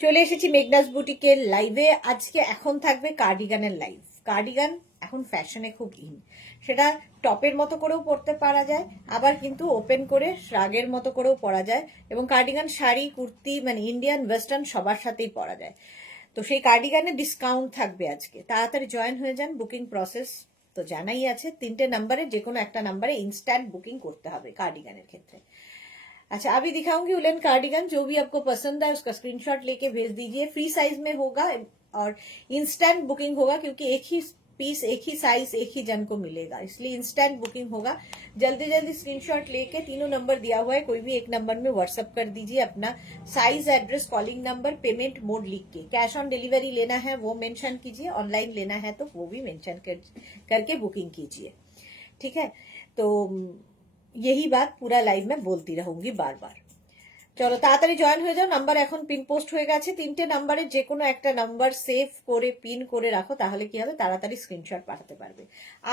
চলে এসেছি মেঘনাস বুটিকের লাইভে। আজকে এখন থাকবে কার্ডিগানের লাইভ। কার্ডিগান এখন ফ্যাশনে খুব ইন, সেটা টপের মতো করেও পরতে পারা যায়, আবার কিন্তু ওপেন করে শ্রাগের মতো করেও পরা যায়, এবং কার্ডিগান শাড়ি কুর্তি মানে ইন্ডিয়ান ওয়েস্টার্ন সবার সাথেই পরা যায়। তো সেই কার্ডিগানের ডিসকাউন্ট থাকবে আজকে, তাড়াতাড়ি জয়েন হয়ে যান। বুকিং প্রসেস তো জানাই আছে, 3টে নাম্বারে যে কোনো একটা নাম্বারে इंस्टेंट बुकिंग করতে হবে কার্ডিগানের ক্ষেত্রে। अच्छा, अभी दिखाऊंगी उलेन कार्डिगन। जो भी आपको पसंद है उसका स्क्रीनशॉट लेके भेज दीजिए। फ्री साइज में होगा और इंस्टेंट बुकिंग होगा, क्योंकि एक ही पीस एक ही साइज एक ही जन को मिलेगा, इसलिए इंस्टेंट बुकिंग होगा। जल्दी जल्दी स्क्रीनशॉट लेके, तीनों नंबर दिया हुआ है, कोई भी एक नंबर में व्हाट्सअप कर दीजिए अपना size, address, calling number, payment mode लिख के। कैश ऑन डिलीवरी लेना है वो मेंशन कीजिए, ऑनलाइन लेना है तो वो भी मेंशन करके बुकिंग कीजिए। ठीक है, तो यही बात पूरा लाइव में बोलती रहूंगी बार बार। চলো তাড়াতাড়ি জয়েন হয়ে যাও। নাম্বার এখন পিন পোস্ট হয়ে গেছে, 3টে নাম্বারে যে কোনো একটা নাম্বার সেভ করে পিন করে রাখো, তাহলে কি হবে তাড়াতাড়ি স্ক্রিনশট পাঠাতে পারবে।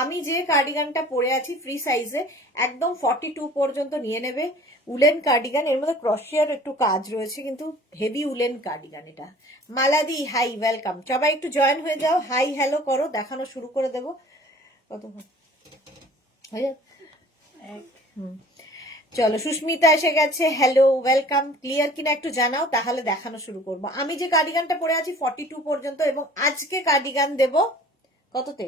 আমি যে কার্ডিগানটা পরে আছি ফ্রি সাইজে, একদম 42 পর্যন্ত নিয়ে নেবে। উলেন কার্ডিগান, এর মধ্যে ক্রশিয়ার একটু কাজ রয়েছে, কিন্তু হেভি উলেন কার্ডিগান এটা। মালাদি হাই, ওয়েলকাম। সবাই একটু জয়েন হয়ে যাও, হাই হ্যালো করো, দেখানো শুরু করে দেবো। কতক্ষণ হয়ে যাবে? চলো, সুস্মিতা এসে গেছে, হ্যালো ওয়েলকাম। ক্লিয়ার কিনা একটু জানাও, তাহলে দেখানো শুরু করব। আমি যে কার্ডিগানটা পরে আছি 42 পর্যন্ত, এবং আজকে কার্ডিগান দেব কততে?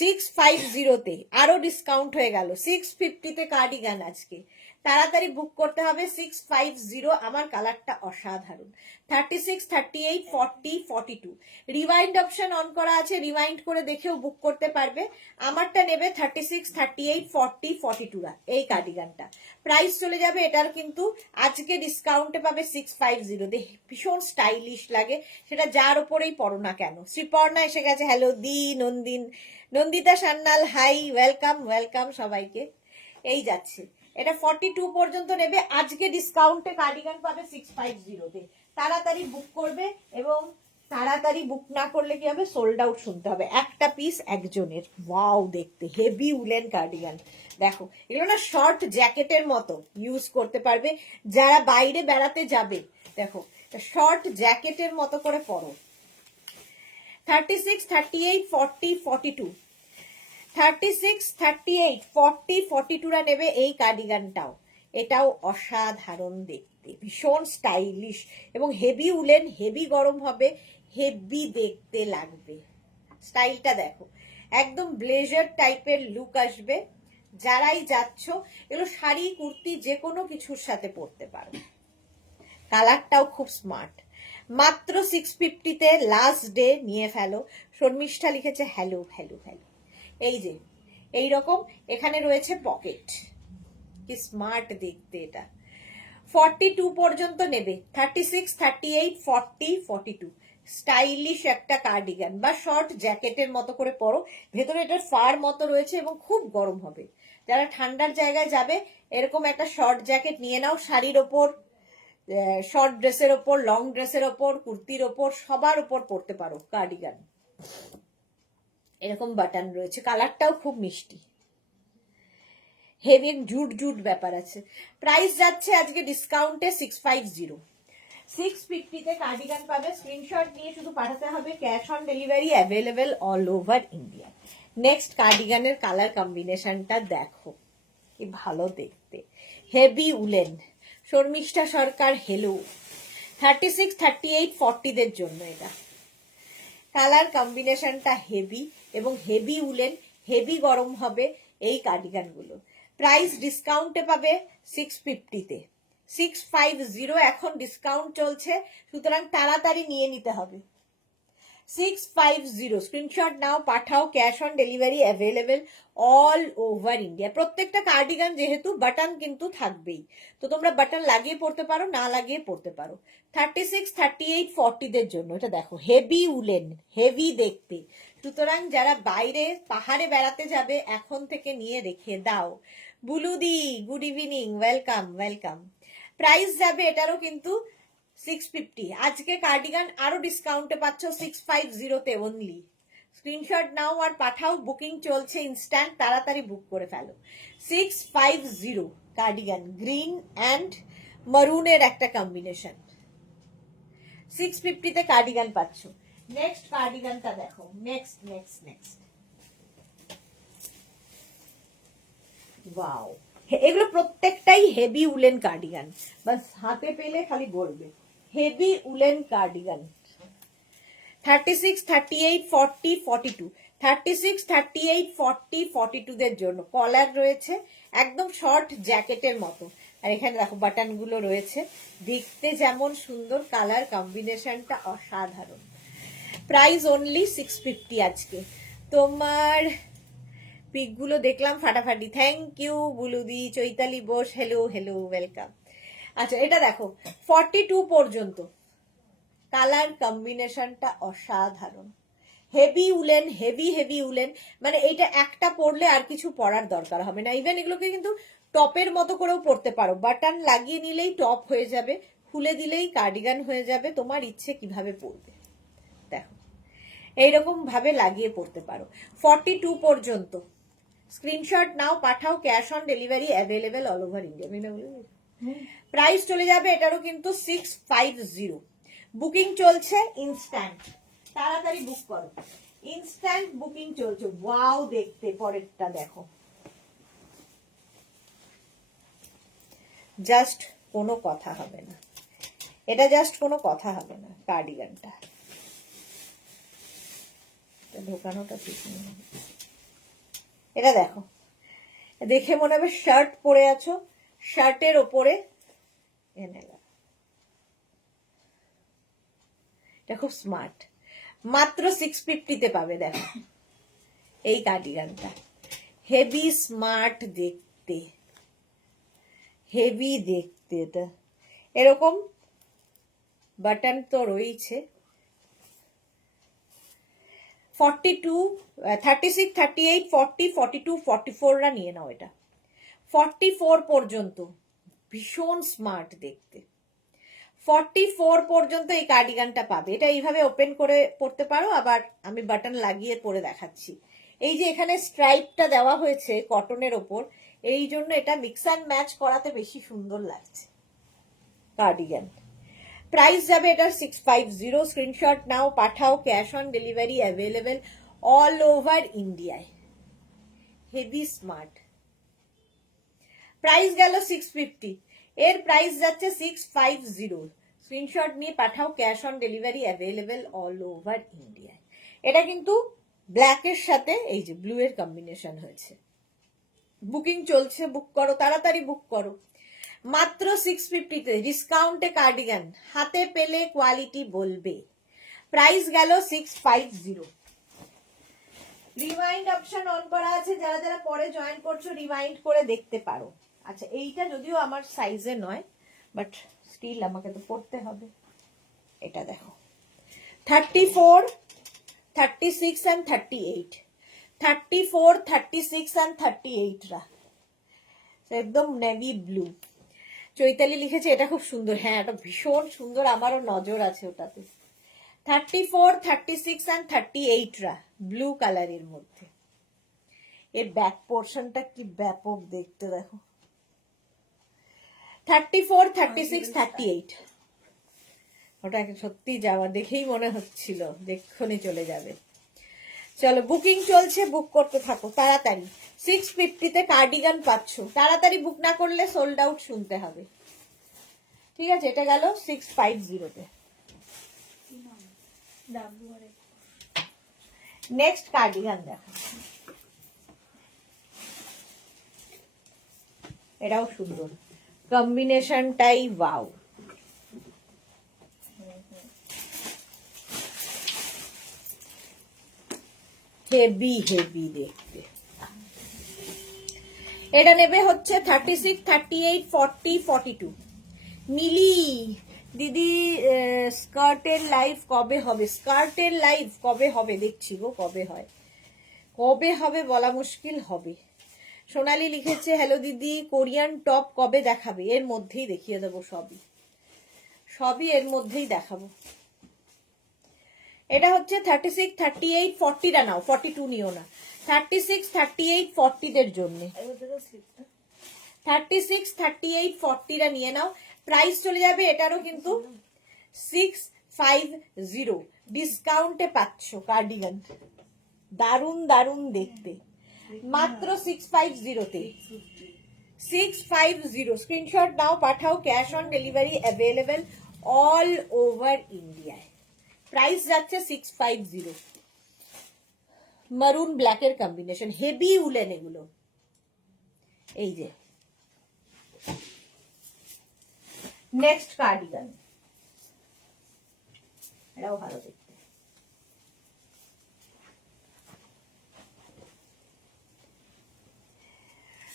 650-তে। আরো ডিসকাউন্ট হয়ে গেল, 650-তে কার্ডিগান আজকে। তাড়াতাড়ি বুক করতে হবে। 650। আমার কালারটা অসাধারণ। 36, 38, 40, 42 রিওয়াইন্ড অপশন অন করা আছে, রিওয়াইন্ড করে দেখেও বুক করতে পারবে। আমারটা নেবে 36, 38, 40, 42 এই কার্ডিগানটা। প্রাইস চলে যাবে এটার, কিন্তু আজকে ডিসকাউন্টে পাবে 650। ভীষণ স্টাইলিশ লাগে, সেটা যার উপরেই পড়ো না কেন। শ্রীপর্ণা এসে গেছে, হ্যালো দি নন্দিন, Nandita Sanyal hi, welcome welcome সবাইকে। এই যাচ্ছে, এটা 42 পর্যন্ত নেবে। আজকে ডিসকাউন্টে কার্ডিগান পাবে 650-তে। তাড়াতাড়ি বুক করবে, এবং তাড়াতাড়ি বুক না করলে কি হবে, সোল্ড আউট শুনতে হবে। একটা পিস একজনের। ওয়াও, দেখতে হেভি উলেন কার্ডিগান। দেখো, এগুলো না শর্ট জ্যাকেটের মতো ইউজ করতে পারবে যারা বাইরে বেড়াতে যাবে। দেখো, শর্ট জ্যাকেটের মতো করে পরো। 36, 38, 40, 42 36, 38, 40, 42রা নেবে এই কার্ডিগানটাও। এটাও অসাধারণ দেখতে, ভীষণ স্টাইলিশ, এবং হেভি উলেন, হেভি গরম হবে, হেভি দেখতে লাগবে। স্টাইলটা দেখো, একদম ব্লেজার টাইপের লুক আসবে। যারাই যাচ্ছ, এগুলো শাড়ি কুর্তি যে কোনো কিছুর সাথে পরতে পারো। কালারটাও খুব স্মার্ট। মাত্র 650-তে লাস্ট ডে, নিয়ে ফেলো। শর্মিষ্ঠা লিখেছে হ্যালো হ্যালো হ্যালো। এই যে এইরকম এখানে রয়েছে পকেট, কি স্মার্ট দেখতে এটা। 42 পর্যন্ত নেবে। 36, 38, 40, 42 স্টাইলিশ একটা কার্ডিগান বা শর্ট জ্যাকেটের মতো করে পরো। ভেতরে এটার ফার মতো রয়েছে এবং খুব গরম হবে। যারা ঠান্ডার জায়গায় যাবে, এরকম একটা শর্ট জ্যাকেট নিয়ে নাও। শাড়ির ওপর, শর্ট ড্রেসের ওপর, লং ড্রেসের ওপর, কুর্তির ওপর, সবার ওপর পরতে পারো কার্ডিগান। এরকম বাটন রয়েছে, কালারটাও খুব মিষ্টি, হেভি জুট জুট ব্যাপার আছে। প্রাইস যাচ্ছে আজকে ডিসকাউন্টে 650। 650-তে কার্ডিগান পাবে। স্ক্রিনশট নিয়ে শুধু পাঠাতে হবে, cash on delivery available all over India. Next কার্ডিগানের কালার কম্বিনেশনটা দেখো, কি ভালো দেখতে, heavy woollen. Sharmishtha Sarkar hello. 36, 38, 40-দের জন্য এটা। কালার কম্বিনেশনটা হেভি, এবং হেভি উলেন, হেভি গরম হবে এই কার্ডিগানগুলো। প্রাইস ডিসকাউন্টে পাবে 650-তে। 650 এখন ডিসকাউন্ট চলছে, সুতরাং তাড়াতাড়ি নিয়ে নিতে হবে। 650 স্ক্রিনশট নাও, পাঠাও। Cash on delivery available all over India. প্রত্যেকটা কার্ডিগান যেহেতু বাটন কিন্তু থাকবেই, তো তোমরা বাটন লাগিয়ে পড়তে পারো, না লাগিয়ে পড়তে পারো। 36, 38, 40-দের জন্য এটা দেখো, হেভি উলেন, হেভি দেখতে। সুতরাং যারা বাইরে পাহাড়ে বেড়াতে যাবে, এখন থেকে নিয়ে রেখে দাও। বুলুদি good evening, welcome welcome. Price যাবে এটারও কিন্তু 650। আজকে কার্ডিগান আরো ডিসকাউন্টে পাচ্ছ 650-তে অনলি। স্ক্রিনশট নাও আর পাঠাও, বুকিং চলছে ইনস্ট্যান্ট, তাড়াতাড়ি বুক করে ফেলো। 650 কার্ডিগান, গ্রিন অ্যান্ড মারুনের একটা কম্বিনেশন। 650-তে কার্ডিগান পাচ্ছ। নেক্সট কার্ডিগানটা দেখো, নেক্সট ওয়াও, এগুলো প্রত্যেকটাই হেভি উলেন কার্ডিগান, বাস হাতে পেলে খালি বলবে হেভি উলেন কার্ডিগান। 36, 38, 40, 42, 36, 38, 40, 42 দের জন্য কলার রয়েছে, একদম শর্ট জ্যাকেটের মতো। আর এখানে দেখো বাটন গুলো রয়েছে, দেখতে যেমন সুন্দর, কালার কম্বিনেশনটা অসাধারণ। প্রাইস অনলি 650 আজকে। তোমার পিকগুলো দেখলাম ফাটাফাটি, থ্যাংক ইউ বুলুদি। Chaitali Bose, hello welcome. আচ্ছা এটা দেখো 42 পর্যন্ত, কালার কম্বিনেশনটা অসাধারণ, হেভি উলেন, হেভি উলেন, মানে এইটা একটা পরলে আর কিছু পরার দরকার হবে না। ইভেন এগুলোকে কিন্তু টপের মতো করেও পরতে পারো, বাটন লাগিয়ে নিলেই টপ হয়ে যাবে, খুলে দিলেই কার্ডিগান হয়ে যাবে, তোমার ইচ্ছে কিভাবে পরবে দেখো, এইরকম ভাবে লাগিয়ে পরতে পারো। 42 পর্যন্ত স্ক্রিনশট নাও, পাঠাও, cash on delivery available all over India. Price চলে যাবে এটারও কিন্তু 650। বুকিং চলছে ইনস্ট্যান্ট, তাড়াতাড়ি বুক করো, ইনস্ট্যান্ট বুকিং চলছে। ওয়াও দেখতে, পরেরটা দেখো, জাস্ট কোনো কথা হবে না, এটা জাস্ট কোনো কথা হবে না। কার্ডিগানটা ঢোকানোটা ঠিক নেই, এটা দেখো, দেখে মনে হবে শার্ট পরে আছো, শার্টের ওপরে এটা খুব স্মার্ট। মাত্র 650-তে পাবে দেখো এই কার্ডিগানটা, হেভি স্মার্ট দেখতে, হেভি দেখতে। এটা এরকম বাটন তো রয়েছে। 42, 36, 38, 40, 42, 44রা নিয়ে নাও। এটা 44 পর্যন্ত ভীষণ স্মার্ট দেখতে, 44 পর্যন্ত এই কার্ডিগানটা পাবে। এটা এইভাবে ওপেন করে পরতে পারো, আবার আমি বাটন লাগিয়ে পরে দেখাচ্ছি। এই যে এখানে স্ট্রাইপটা দেওয়া হয়েছে কটনের ওপর, এই জন্য এটা মিক্স অ্যান্ড ম্যাচ করাতে বেশি সুন্দর লাগছে কার্ডিগান। প্রাইস যাবে এটার 650। স্ক্রিনশট নাও, পাঠাও, cash on delivery available all over ইন্ডিয়ায়। Heavy smart. প্রাইস গেল 650, এর প্রাইস যাচ্ছে 650। স্ক্রিনশট নিয়ে পাঠাও, cash on delivery available all over ইন্ডিয়ায়। এটা কিন্তু ব্ল্যাকের সাথে এই যে ব্লু এর কম্বিনেশন হয়েছে। বুকিং চলছে, বুক করো, তাড়াতাড়ি বুক করো। মাত্র 650-তে ডিসকাউন্টে কার্ডিগান, হাতে পেলে কোয়ালিটি বলবে। প্রাইস গেল 650। রিমাইন্ড অপশন অন করা আছে, যারা যারা পরে জয়েন করছো রিমাইন্ড করে দেখতে পারো। আচ্ছা এইটা যদিও আমার সাইজে নয়, বাট স্টিল আমাকে তো পড়তে হবে। এটা দেখো 34, 36 and 38, 34, 36 and 38 রা একদম নেভি ব্লু। চৈতালি লিখেছে এটা খুব সুন্দর, হ্যাঁ এটা ভীষণ সুন্দর, আমারও নজর আছে ওটাতে। 34, 36 and 38 রা ব্লু কালারের মধ্যে। এর ব্যাক পোর্শনটা কি ব্যাপক দেখতে দেখো। 34, 36, 38 ওটা সত্যি যাওয়া দেখেই মনে হচ্ছিল দেখক্ষণে চলে যাবে। চলো বুকিং চলছে, বুক করতে থাকো তাড়াতাড়ি। 650-তে কার্ডিগান পাচ্ছ, তাড়াতাড়ি বুক না করলে সোল্ড আউট শুনতে হবে। ঠিক আছে, এটা গেল 650-তে। নেক্সট কার্ডিগান দেখো, এটাও সুন্দর, কম্বিনেশনটাই ওয়াও। হেভি হেভি দেখতে। এটা নেবে হচ্ছে 36, 38, 40, 42। মিলি দিদি স্কার্টের লাইভ কবে হবে? স্কার্টের লাইভ কবে হবে দেখছি গো, কবে হয়, কবে হবে বলা মুশকিল। হবে। সোনালি লিখেছে হ্যালো দিদি, কোরিয়ান টপ কবে দেখাবে? এর মধ্যেই দেখিয়ে দেবো, সবই এর মধ্যেই দেখাবো। এটা হচ্ছে 36, 38, 40টা নাও, 42 নিও না। 36, 38, 40দের জন্য 36, 38, 40রা নিয়ে নাও। প্রাইস চলে যাবে এটারও কিন্তু 650 ডিসকাউন্টে পাচ্ছ কার্ডিগান, দারুন দারুন দেখতে, মাত্র 650-তে। 650 স্ক্রিনশট নাও, পাঠাও, cash on delivery available all over ইন্ডিয়ায়। প্রাইস যাচ্ছে 650। মারুন ব্ল্যাকের কম্বিনেশন, হেভি উলেন এগুলো। এই যে নেক্সট কার্ডিগান, এটাও ভালো দেখতে।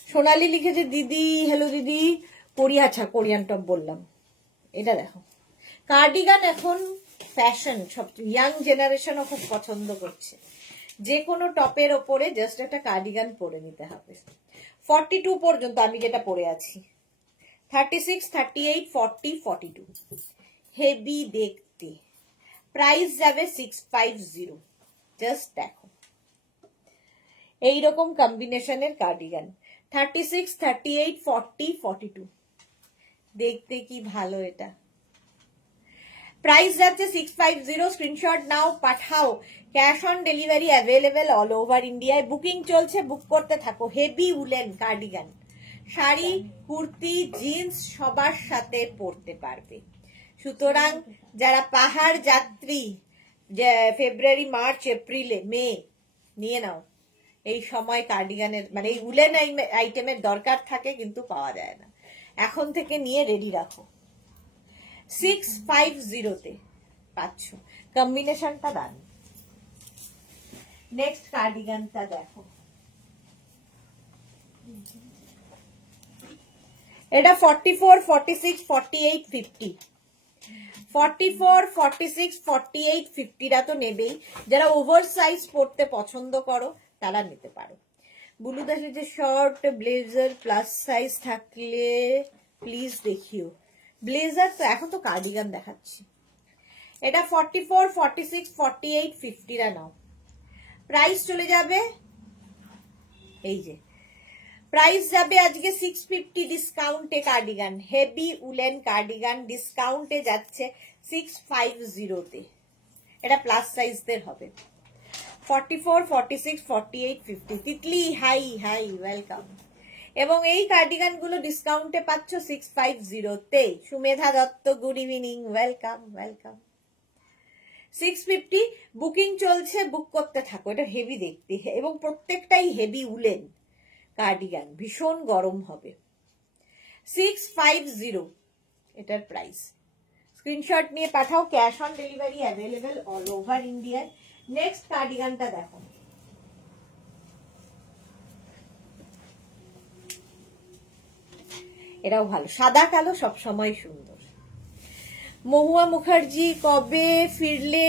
সোনালি লিখেছে দিদি, হ্যালো দিদি, আচ্ছা কোরিয়ান টপ বললাম। এটা দেখো, কার্ডিগান এখন ফ্যাশন, সব ইয়াং জেনারেশনও খুব পছন্দ করছে। যে কোনো টপের ওপরে জাস্ট একটা কার্ডিগান পরে নিতে হবে। 42 পর্যন্ত আমি যেটা পরে আছি, 36, 38, 40, 42, হেভি দেখতে। প্রাইস যাবে 650। জাস্ট দেখো, এইরকম কম্বিনেশনের কার্ডিগান, 36, 38, 40, 42, দেখতে কি ভালো এটা। প্রাইস যাচ্ছে 650। স্ক্রিনশট নাও, পাঠাও, cash on delivery available all over ইন্ডিয়ায়। বুকিং চলছে, বুক করতে থাকো। Heavy woollen cardigan, sari, kurti, jeans সবার সাথে পরতে পারবে। সুতরাং যারা পাহাড় যাত্রী, ফেব্রুয়ারি, মার্চ, এপ্রিলে, মে, নিয়ে নাও। এই সময় কার্ডিগানের মানে এই উলেন আইটেমের দরকার থাকে, কিন্তু পাওয়া যায় না। এখন থেকে নিয়ে রেডি রাখো। 650-তে পাচ্ছ, কম্বিনেশনটা দারুণ। নেক্সট কার্ডিগানটা দেখো, এটা 44, 46, 48, 50, 44, 46, 48, 50টা তো নেবেই। যারা ওভার সাইজ পড়তে পছন্দ করো তারা নিতে পারো। বুলু দাসের যে শর্ট ব্লেজার প্লাস সাইজ থাকলে প্লিজ দেখিও। ব্লেজার তো এখন তো কার্ডিগান দেখাচ্ছি। এটা 44, 46, 48, 50টা নাও। প্রাইস চলে যাবে, এই যে প্রাইস যাবে আজকে 650 ডিসকাউন্টে। কার্ডিগান, হেভি উলেন কার্ডিগান ডিসকাউন্টে যাচ্ছে 650-তে। এটা প্লাস সাইজদের হবে। 44, 46, 48, 50, তিতলি হাই হাই ওয়েলকাম। এবং এই কার্ডিগান গুলো ডিসকাউন্টে পাচ্ছ 650-তে। Sumedha Dutta, good evening, welcome welcome. 650 booking চলছে, বুক করতে থাকো। এটা হেভি দেখতে এবং প্রত্যেকটাই হেভি উলেন কার্ডিগান, ভীষণ গরম হবে। 650 এটার প্রাইস। স্ক্রিনশট নিয়ে পাঠাও, cash on delivery available all over ইন্ডিয়ায়। নেক্সট কার্ডিগানটা দেখো, এটাও ভালো, সাদা কালো সব সময় সুন্দর। মহুয়া মুখার্জি, কবে ফিরলে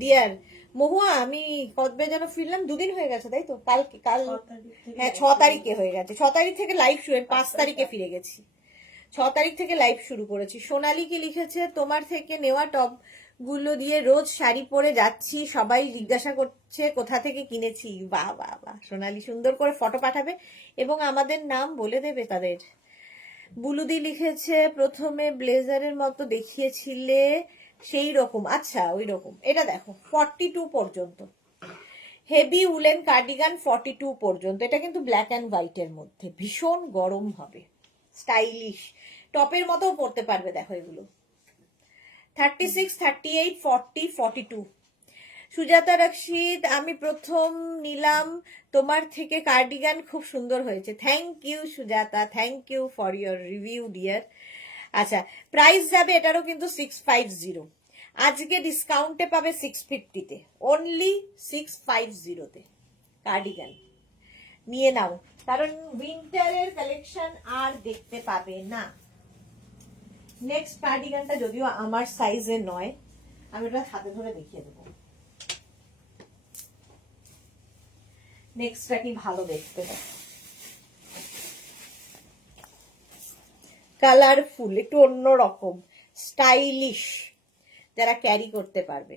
ডিয়ার? মহুয়া, আমি কবে যেন ফিরলাম, 2 দিন হয়ে গেছে, তাই তো? কাল হ্যাঁ 6 তারিখে হয়ে গেছে। 6 তারিখ থেকে লাইভ শুরু, 5 তারিখে ফিরে গেছি। 6 তারিখ থেকে লাইভ শুরু করেছি। সোনালি কি লিখেছে, তোমার থেকে নেওয়া টপ গুলো দিয়ে রোজ শাড়ি পরে যাচ্ছি, সবাই জিজ্ঞাসা করছে কোথা থেকে কিনেছি। বাহ বাহ বাহ সোনালি, সুন্দর করে ফটো পাঠাবে এবং আমাদের নাম বলে দেবে তাদের। বুলুদি লিখেছে, প্রথমে ব্লেজারের মতো দেখিয়েছিলে সেই রকম, আচ্ছা ওই রকম। এটা দেখো 42 পর্যন্ত, হেভি উলেন কার্ডিগান 42 পর্যন্ত। এটা কিন্তু ব্ল্যাক অ্যান্ড হোয়াইটের মধ্যে, ভীষণ গরম হবে, স্টাইলিশ, টপের মতো পরতে পারবে। দেখো এগুলো 36, 38, 40, 42। সুজাতা রক্ষিত, আমি প্রথম নিলাম তোমার থেকে কার্ডিগান, খুব সুন্দর হয়েছে। Thank you Sujata, thank you for your review dear. আচ্ছা, প্রাইস যাবে এটারও কিন্তু 650। আজকে ডিসকাউন্টে পাবে 650-তে, অনলি 650-তে কার্ডিগান। নিয়ে নাও, কারণ উইন্টারের কালেকশন আর দেখতে পাবে না। নেক্সট কার্ডিগানটা যদিও আমার সাইজে নয়, আমি ওটা হাতে ধরে দেখিয়ে দেবো। নেক্সটটা কি ভালো দেখতে, কালারফুল, একটু অন্যরকম, স্টাইলিশ, যারা ক্যারি করতে পারবে।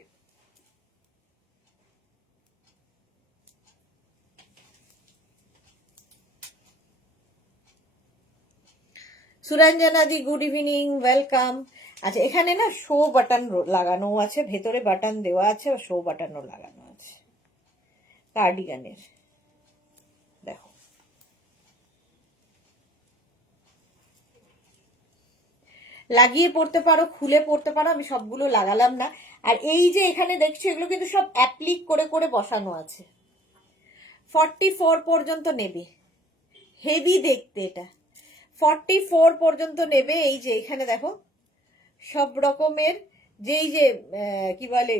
সুরঞ্জনা দি, গুড ইভিনিং, ওয়েলকাম। আচ্ছা, এখানে না শো বাটন লাগানো আছে, ভেতরে বাটন দেওয়া আছে, শো বাটনও লাগানো আছে কার্ডিগানের। দেখো, লাগিয়ে পড়তে পারো, খুলে পড়তে পারো, আমি সবগুলো লাগালাম না। আর এই যে এখানে দেখছো, এগুলো কিন্তু সব অ্যাপ্লিক করে করে বসানো আছে। 44 পর্যন্ত নেবে, হেভি দেখতে এটা। 44 পর্যন্ত নেবে। এই যে এখানে দেখো সব রকমের, যেই যে কি বলে,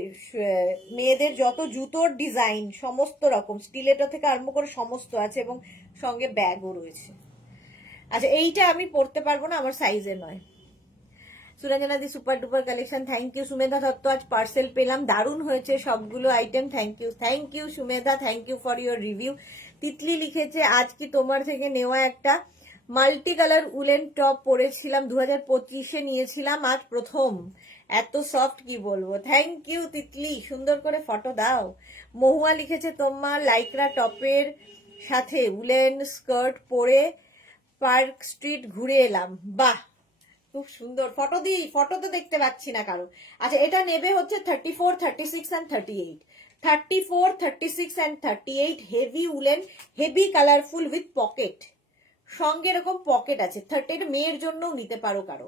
মেয়েদের যত জুতোর ডিজাইন সমস্ত রকম, স্টিলেটো থেকে আরম্ভ করে সমস্ত আছে, এবং সঙ্গে ব্যাগও রয়েছে। আচ্ছা, এইটা আমি পরতে পারবো না, আমার সাইজে নয়। Suranjana di super duper collection, thank you. Sumedha Dutta, আজ পার্সেল পেলাম, দারুণ হয়েছে সবগুলো item, thank you Sumedha, thank you for your review. Titli লিখেছে, আজ কি তোমার থেকে নেওয়া একটা মাল্টি কালার উলেন টপ পরেছিলাম, 2025-এ নিয়েছিলাম, আজ প্রথম, এত সফট কি বলবো। থ্যাংক ইউ তিতলি, সুন্দর করে ফটো দাও। মহুয়া লিখেছে, তোমার লাইক্রা টপের সাথে উলেন স্কার্ট পরে পার্ক স্ট্রিট ঘুরে এলাম, বাহ, খুব সুন্দর। ফটো দিই, ফটো তো দেখতে পাচ্ছি না কারো। আচ্ছা, এটা নেবে হচ্ছে 34, 36 and 38। 34, 36 and 38 heavy woollen, heavy colourful with pocket, সঙ্গে এরকম পকেট আছে। 30 মেয়ের জন্যও নিতে পারো কারো।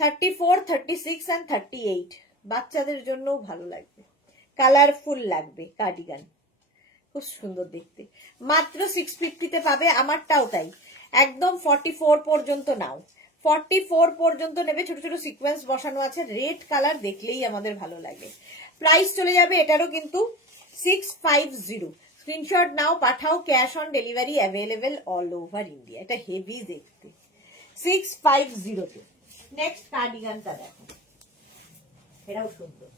34, 36 and 38 বাচ্চাদের জন্যও ভালো লাগবে, কালারফুল লাগবে কার্ডিগান, খুব সুন্দর দেখতে। মাত্র 650-তে পাবে, আমারটাও তাই। একদম 44 পর্যন্ত নাও, 44 পর্যন্ত নেবে। ছোট ছোট সিকোয়েন্স বসানো আছে, রেড কালার দেখলেই আমাদের ভালো লাগে। প্রাইস চলে যাবে এটারও কিন্তু 650। স্ক্রিনশট নাও, পাঠাও, cash on delivery available all over India. এটা হেভি দেখতে, 650-তে। নেক্সট কার্ডিগানটা দেখো, এটাও সুন্দর।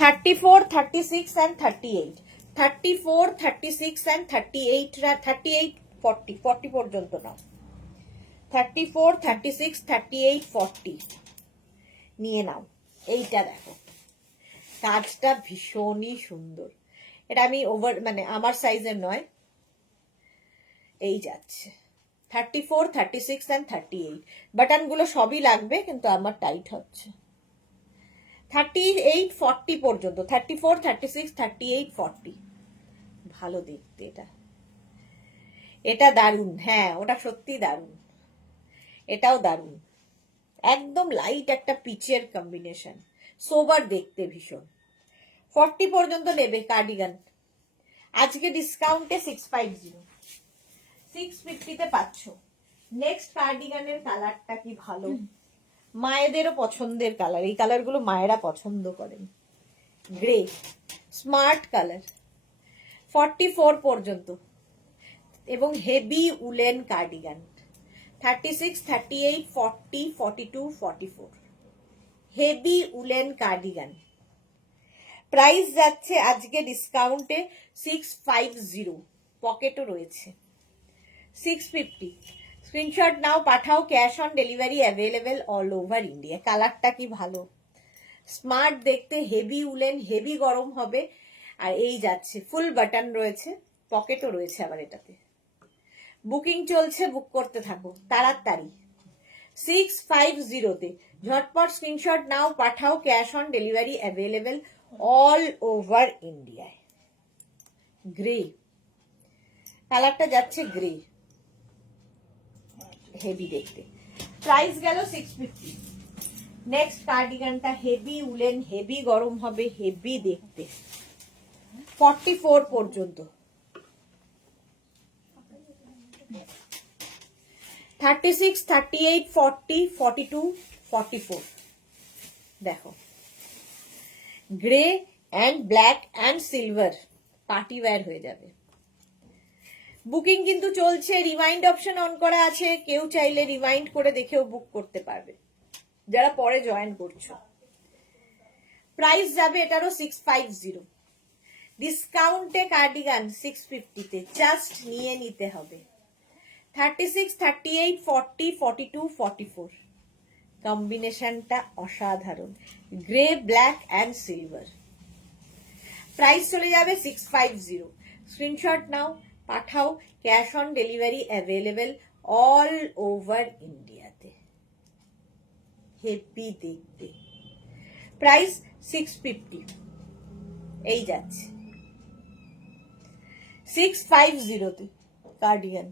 34, 36 and 38। 34, 36 and 38, 38, 40, 40 পর্যন্ত নাও। 34, 36, 38, 40 নিয়ে নাও। এইটা দেখো, কাজটা ভীষণই সুন্দর। এটা আমি ওভার, মানে আমার সাইজের নয়, এই যাচ্ছে 34, 36 and 38। বাটনগুলো সবই লাগবে, কিন্তু আমার টাইট হচ্ছে। 38, 40 পর্যন্ত, 34, 36, 38, 40 ভালো দেখতে এটা। এটা দারুণ, হ্যাঁ ওটা সত্যি দারুণ, এটাও দারুণ, একদম লাইট একটা পিচের কম্বিনেশন, সোবার দেখতে ভীষণ। 40 পর্যন্ত নেবে কার্ডিগান, আজকে ডিসকাউন্টে 650, 650-তে পাচ্ছ। নেক্সট কার্ডিগানের কালারটা কি ভালো, মায়েদেরও পছন্দের কালার, এই কালারগুলো মায়েরা পছন্দ করেন। গ্রে স্মার্ট কালার, 44 পর্যন্ত, এবং heavy woollen cardigan. 36, 38, 40, 42, 44 heavy woollen cardigan. Price যাচ্ছে আজকে ডিসকাউন্টে 650, পকেটও রয়েছে 650। স্ক্রিনশট নাও, পাঠাও, cash on delivery available all over India. কালারটা কি ভালো, স্মার্ট দেখতে, হেভি উলেন, হেভি গরম হবে। আর এই যাচ্ছে, ফুল বাটন রয়েছে, পকেটও রয়েছে আবার এটাতে। বুকিং চলছে, বুক করতে থাকো তাড়াতাড়ি। 650-তে ঝটপট স্ক্রিনশট নাও, পাঠাও, cash on delivery available all over ইন্ডিয়ায়। গ্রে কালারটা যাচ্ছে, গ্রে হেভি দেখতে। প্রাইস গেল 650। নেক্সট কার্ডিগানটা হেভি উলেন, হেভি গরম হবে, হেভি দেখতে, 44 পর্যন্ত। 36, 38, 40, 42, 44 দেখো, grey and black and silver, party wear হয়ে যাবে। বুকিং কিন্তু চলছে, রিমাইন্ড অপশন অন করা আছে, কেউ চাইলে রিমাইন্ড করে দেখেও বুক করতে পারবে যারা পরে জয়েন করছো। প্রাইস যাবে এটারও 650, ডিসকাউন্টে কার্ডিগান 650-তে, জাস্ট নিয়ে নিতে হবে। 36, 38, 40, 42, 44 কম্বিনেশনটা অসাধারণ, grey, black and silver. Price চলে যাবে 650। স্ক্রিনশট নাও, পাঠাও, cash on delivery available all over ইন্ডিয়াতে, হেভি দেখতে। প্রাইস 650, এই যাচ্ছে 650-তে কার্ডিগান।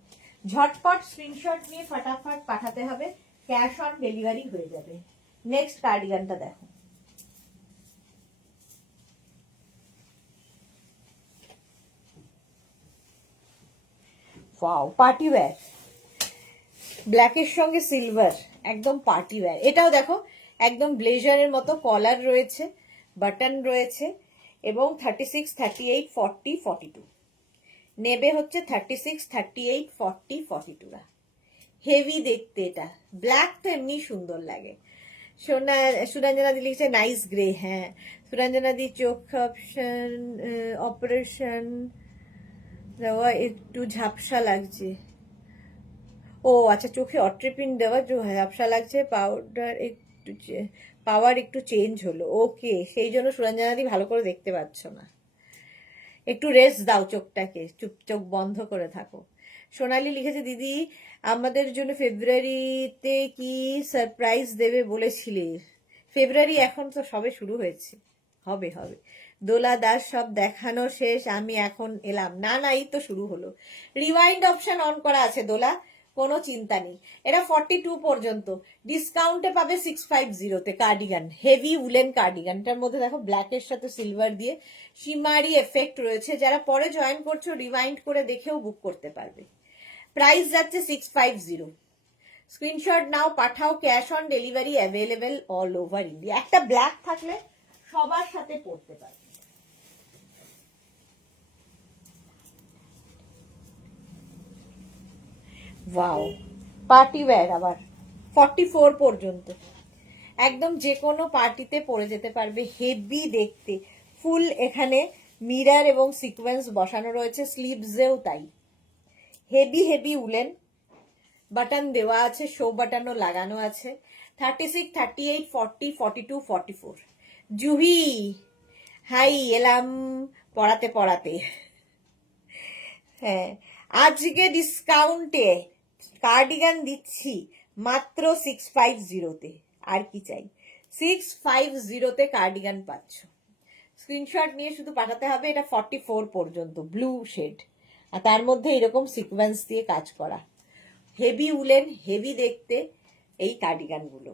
ঝটপট স্ক্রিনশট নিয়ে ফটাফট পাঠাতে হবে, ক্যাশ অন ডেলিভারি হয়ে যাবে। নেক্সট কার্ডিগানটা দেখো, ওয়াও, পার্টি ওয়্যার, ব্ল্যাকের সঙ্গে সিলভার, একদম পার্টি ওয়্যার। এটাও দেখো একদম ব্লেজারের মতো কলার রয়েছে, বাটন রয়েছে, এবং 36, 38, 40, 42 নেবে হচ্ছে 36, 38, 40, 42। হেভি দেখতে এটা। ব্ল্যাক তো এমনি সুন্দর লাগে। সুরঞ্জনা দি লিখছে নাইস গ্রে। হ্যাঁ, সুরঞ্জনা দি চোখ অপশন অপারেশন দেওয়া একটু ঝাপসা লাগছে। ও আচ্ছা, চোখে অট্রিপিন দেওয়া ঝাপসা লাগছে, পাউডার একটু পাওয়ার একটু চেঞ্জ হলো। ওকে, সেই জন্য সুরঞ্জনা দি ভালো করে দেখতে পাচ্ছ না। একটু রেস্ট দাও চোখটাকে, চোখ বন্ধ করে থাকো। সোনালি লিখেছে দিদি আমাদের জন্য ফেব্রুয়ারিতে কি সারপ্রাইজ দেবে বলেছিলে? ফেব্রুয়ারি এখন তো সবে শুরু হয়েছে, হবে হবে। দোলা দাস সব দেখানো শেষ, আমি এখন এলাম। না না, এই তো শুরু হলো। রিওয়াইন্ড অপশন অন করা আছে দোলা, কোনো চিন্তা নেই। এটা 42 পর্যন্ত ডিসকাউন্টে পাবে 650-তে কার্ডিগান, হেভি উলেন কার্ডিগানটার মধ্যে দেখো ব্ল্যাকের সাথে সিলভার দিয়ে শিমারি এফেক্ট রয়েছে। যারা পরে জয়েন করছো রিওয়াইন্ড করে দেখেও বুক করতে পারবে। প্রাইস যাচ্ছে 650। স্ক্রিনশট নাও, পাঠাও, cash on delivery available all over India. একটা ব্ল্যাক থাকলে সবার সাথে পড়তে পারবে। ওয়াও, পার্টি ওয়্যার আবার 44 পর্যন্ত, একদম যে কোনো পার্টিতে পরে যেতে পারবে। হেভি দেখতে, ফুল এখানে মিরর এবং সিকোয়েন্স বসানো রয়েছে, স্লিভসেও তাই। হেভি হেভি উলেন, বাটন দেওয়া আছে, শো বাটনও লাগানো আছে। 36, 38, 40, 42, 44। জুহি হাই, এলাম পড়াতে পড়াতে। হ্যাঁ, আজকে ডিসকাউন্টে কার্ডিগান দিচ্ছি মাত্র 650-তে। আর কি চাই? 650-তে কার্ডিগান পাচ্ছ। স্ক্রিনশট নিয়ে শুধু পাঠাতে হবে। এটা 44 পর্যন্ত, ব্লু শেড, আর তার মধ্যে এরকম সিকোয়েন্স দিয়ে কাজ করা, হেভি উলেন, হেভি দেখতে এই কার্ডিগানগুলো।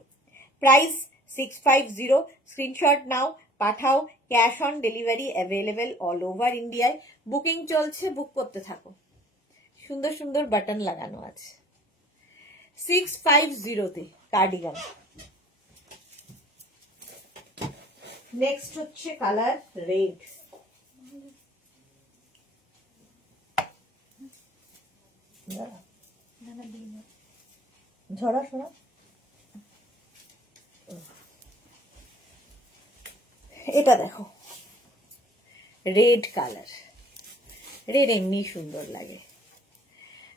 প্রাইস 650। স্ক্রিনশট নাও, পাঠাও, cash on delivery available all over ইন্ডিয়ায়। বুকিং চলছে, বুক করতে থাকো। সুন্দর সুন্দর বাটন লাগানো আছে। 650-তে কার্ডিগান। নেক্সট হচ্ছে কালার রেড। ঝরা শোনা, এটা দেখো রেড কালার। রেড এমনি সুন্দর লাগে।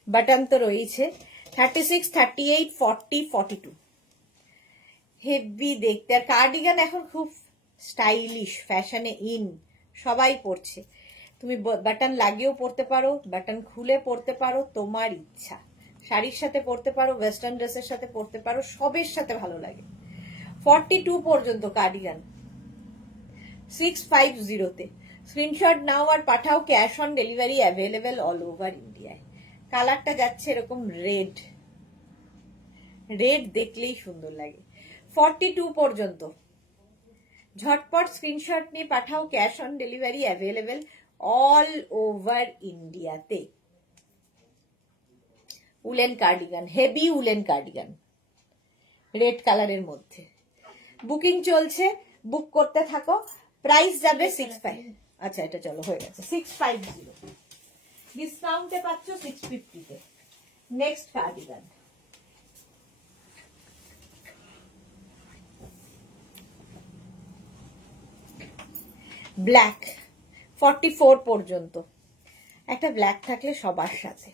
বাটন তো রয়েছে। 36, 38, 40, 42 হেভি দেখতে। আর কার্ডিগান এখন খুব স্টাইলিশ, ফ্যাশনে ইন, সবাই পরছে। তুমি বাটন লাগিয়েও পরতে পারো, বাটন খুলে পরতে পারো, তোমার ইচ্ছা। শাড়ির সাথে পরতে পারো, ওয়েস্টার্ন ড্রেসের সাথে পরতে পারো, সবের সাথে ভালো লাগে। 42 পর্যন্ত কার্ডিগান 650-তে। স্ক্রিনশট নাও আর পাঠাও, cash on delivery available all over ইন্ডিয়ায়। কালারটা যাচ্ছে এরকম রেড, রেড দেখলেই সুন্দর লাগে। 42 পর্যন্ত ঝটপট স্ক্রিনশট নিয়ে পাঠাও, cash on delivery available all over ইন্ডিয়াতে। Woollen cardigan, heavy woollen cardigan, red কালারের মধ্যে। বুকিং চলছে, বুক করতে থাকো। প্রাইস যাবে 65। আচ্ছা, এটা চলো হয়ে গেছে 650। ডিসকাউন্টে পাচ্ছ 650-তে। নেক্সট কার্ডিগান, ব্ল্যাক 44 পর্যন্ত। একটা ব্ল্যাক থাকলে সবার সাথে।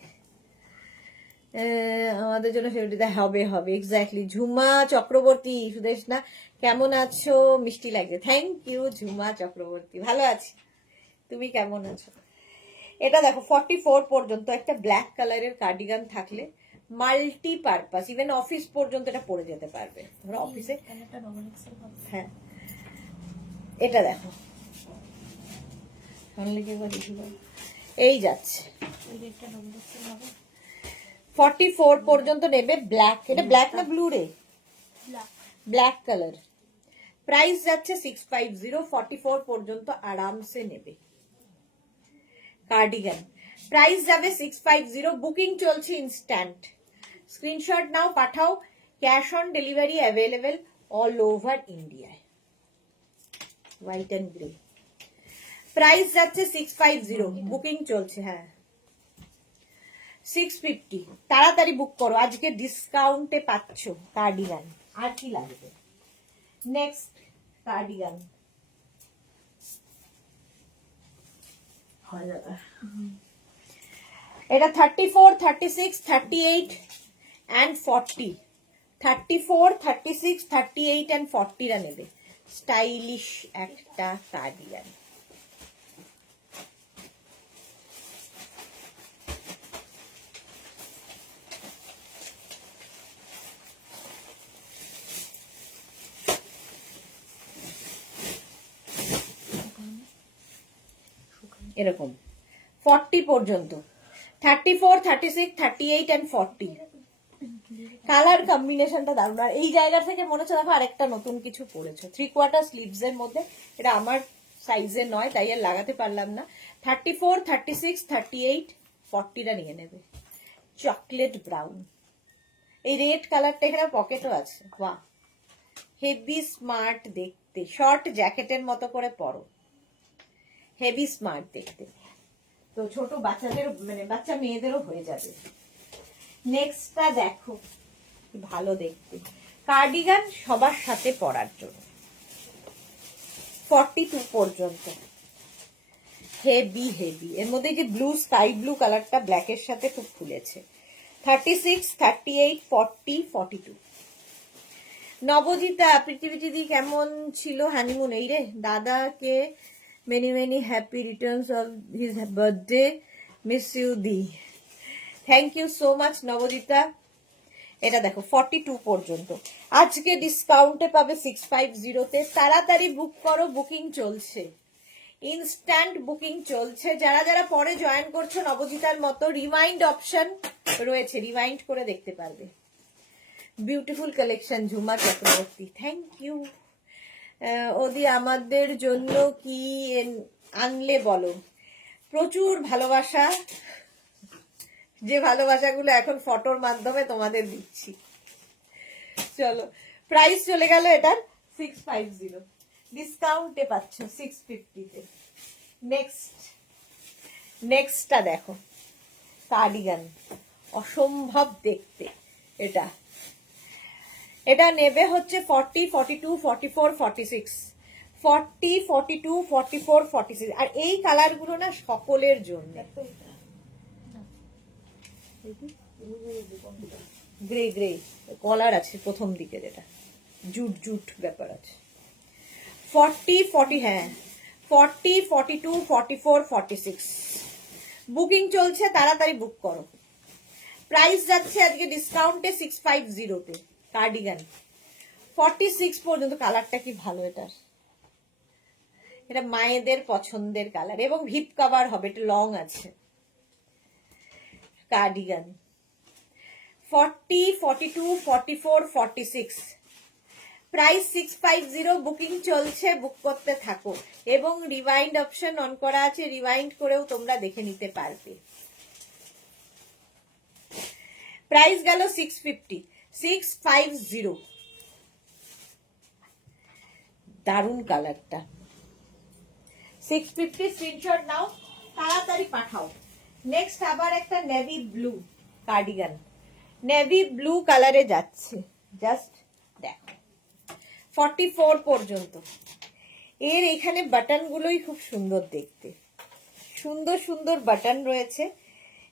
আমাদের জন্য ফেভারিট হবে হবে, এক্স্যাক্টলি। ঝুমা চক্রবর্তী, সুদেশ না কেমন আছো? মিষ্টি লাগছে, থ্যাংক ইউ ঝুমা চক্রবর্তী, ভালো আছি। তুমি কেমন আছো? এটা দেখো 44 পর্যন্ত একটা ব্ল্যাক কালারের কার্ডিগান থাকলে মাল্টি পারপাস, ইভেন অফিস পর্যন্ত এটা পরে যেতে পারবে। ধরো অফিসে, হ্যাঁ এটা দেখো এই যাচ্ছে 44 পর্যন্ত নেবে। ব্ল্যাক, এটা ব্ল্যাক না ব্লু রে? Black colour. প্রাইস যাচ্ছে 650, 44 পর্যন্ত আরামসে নেবে। কার্ডিগান প্রাইস যাবে 650, বুকিং চলছে ইনস্ট্যান্ট। স্ক্রিনশট নাও, পাঠাও। Cash on delivery available all over ইন্ডিয়ায়। White and grey. প্রাইস যাচ্ছে 650, বুকিং চলছে। হ্যাঁ 650, তাড়াতাড়ি বুক করো, আজকে ডিসকাউন্টে পাচ্ছ কার্ডিগান। আর কি লাগবে? নেক্সট কার্ডিগান, এটা 34, 36, 38 and 40, 34, 36, 38 and 40 রা নেবে। স্টাইলিশ একটা কার্ডিগান। এরকম 40 পর্যন্ত, 34, 36, 38 and 40। কালার কম্বিনেশনটা দারুণ। আর এই জায়গা থেকে মনে হচ্ছে দেখো আরেকটা নতুন কিছু পরেছো, 3/4 স্লিভস এর মধ্যে। এটা আমার সাইজে নয় তাই আর লাগাতে পারলাম না। 34, 36, 38, 40টা নিয়ে নেবে। চকলেট ব্রাউন, এই রেড কালারটা এখানে পকেটও আছে। বাহ, হেভি স্মার্ট দেখতে, শর্ট জ্যাকেটের মতো করে পরো, হেভি স্মার্ট দেখতে। তো ছোট বাচ্চাদের মানে বাচ্চা মেয়েদেরও হয়ে যাবে। নেক্সটটা দেখো, ভালো দেখতে কার্ডিগান, সবার সাথে পরার জন্য। 42 পর্যন্ত, হেভি হেভি। এর মধ্যে যে ব্লু, স্কাই ব্লু কালারটা ব্ল্যাকের সাথে খুব ফুলেছে। 36, 38, 40, 42। নবজিতা, পৃথিবীদি কেমন ছিল হানিমুন? এই রে দাদাকে many many happy returns of his birthday, miss you দি। Thank you so much Nabajita. এটা দেখো 42 পর্যন্ত, আজকে ডিসকাউন্টে পাবে 650-তে। তাড়াতাড়ি বুক করো, বুকিং চলছে, ইনস্ট্যান্ট বুকিং চলছে। যারা যারা পরে জয়েন করছো নবজিতার মতো, রিমাইন্ড অপশন রয়েছে, রিমাইন্ড করে দেখতে পারবে। Beautiful collection Jhuma Chakraborty, thank you. ওদি আমাদের জন্য কি আনলে বলো? প্রচুর ভালোবাসা, যে ভালোবাসাগুলো এখন ফটোর মাধ্যমে তোমাদের দিচ্ছি। চলো, প্রাইস চলে গেল এটার 650, ডিসকাউন্টে পাচ্ছ 650-তে। নেক্সটটা দেখো, কার্ডিগান, অসম্ভব দেখতে। এটা নেবে হচ্ছে 40, 42, 44, 46, 40, 42, 44, 46। আর এই কালারগুলো না সকলের জন্য। গ্রে গ্রে কলার আছে প্রথম দিকে, যেটা জুট জুট ব্যাপার আছে। 40, 40, হ্যাঁ 40, 42, 44, 46 বুকিং চলছে, তাড়াতাড়ি বুক করো। প্রাইস যাচ্ছে আজকে ডিসকাউন্টে 650-তে কার্ডিগান। 46 পর্যন্ত। কালারটা কি ভালো এটার, এটা মায়েদের পছন্দের কালার এবং ভিপ কভার হবে, এটা লং আছে। কার্ডিগান 40, 42, 44, 46, প্রাইস 650, বুকিং চলছে, বুক করতে থাকো। এবং রিওয়াইন্ড অপশন অন করা আছে, রিওয়াইন্ড করেও তোমরা দেখে নিতে পারবে। প্রাইস গেল 650, 650। দারুন কালারটা, 650। স্ক্রিনশট নাও, তাড়াতাড়ি পাঠাও। নেক্সট আবার একটা navy blue cardigan, navy blue কালারে যাচ্ছে, জাস্ট দেখো 44 পর্যন্ত। এর এখানে বাটন গুলোই খুব সুন্দর দেখতে, সুন্দর সুন্দর বাটন রয়েছে।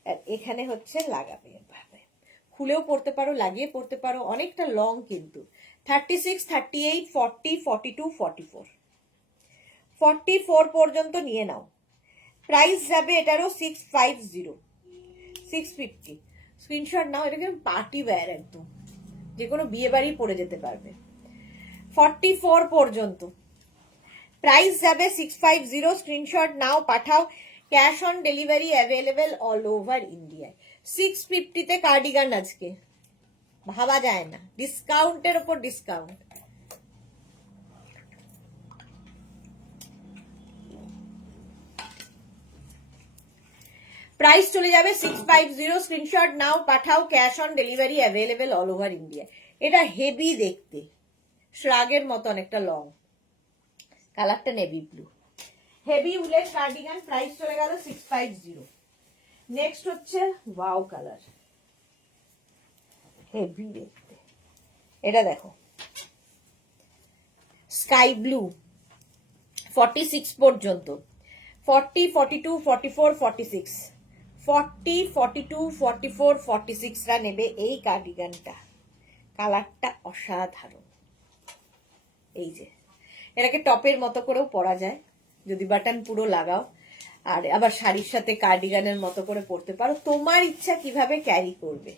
আর এখানে হচ্ছে লাগাবে এভাবে, খুলেও পড়তে পারো, লাগিয়ে পড়তে পারো, অনেকটা লং কিন্তু। 36, 38, 40, 42, 44, 44 পর্যন্ত নিয়ে নাও। প্রাইস যাবে এটারও 650, 650। স্ক্রিনশট নাও, এটাকে পার্টি ওয়্যার একদম, যে কোনো বিয়ে বাড়ি পরে যেতে পারবে। 44 পর্যন্ত প্রাইস যাবে 650। স্ক্রিনশট নাও, পাঠাও। Cash on delivery available all over ইন্ডিয়ায়। 650-তে কার্ডিগান আজকে ভাবা যায় না, ডিসকাউন্টের উপর ডিসকাউন্ট। প্রাইস চলে যাবে 650। স্ক্রিনশট নাও, পাঠাও। Cash on delivery available all over India. এটা হেভি দেখতে, শ্রাগের মতো অনেকটা লং, কালারটা নেভি ব্লু, হেভি উলের কার্ডিগান। প্রাইস চলে গেল 650। নেক্সট হচ্ছে ওয়াও কালার, হেভি দেখতে। এটা দেখো স্কাই ব্লু, 46 পর্যন্ত। 40, 42, 44, 46, 40, 42, 44, 46রা নেবে এই কার্ডিগানটা। কালারটা অসাধারণ। এই যে এটাকে টপের মতো করেও পরা যায় যদি বাটন পুরো লাগাও, আর আবার শাড়ির সাথে কার্ডিগানের মতো করে পরতে পারো। তোমার ইচ্ছা কিভাবে ক্যারি করবে,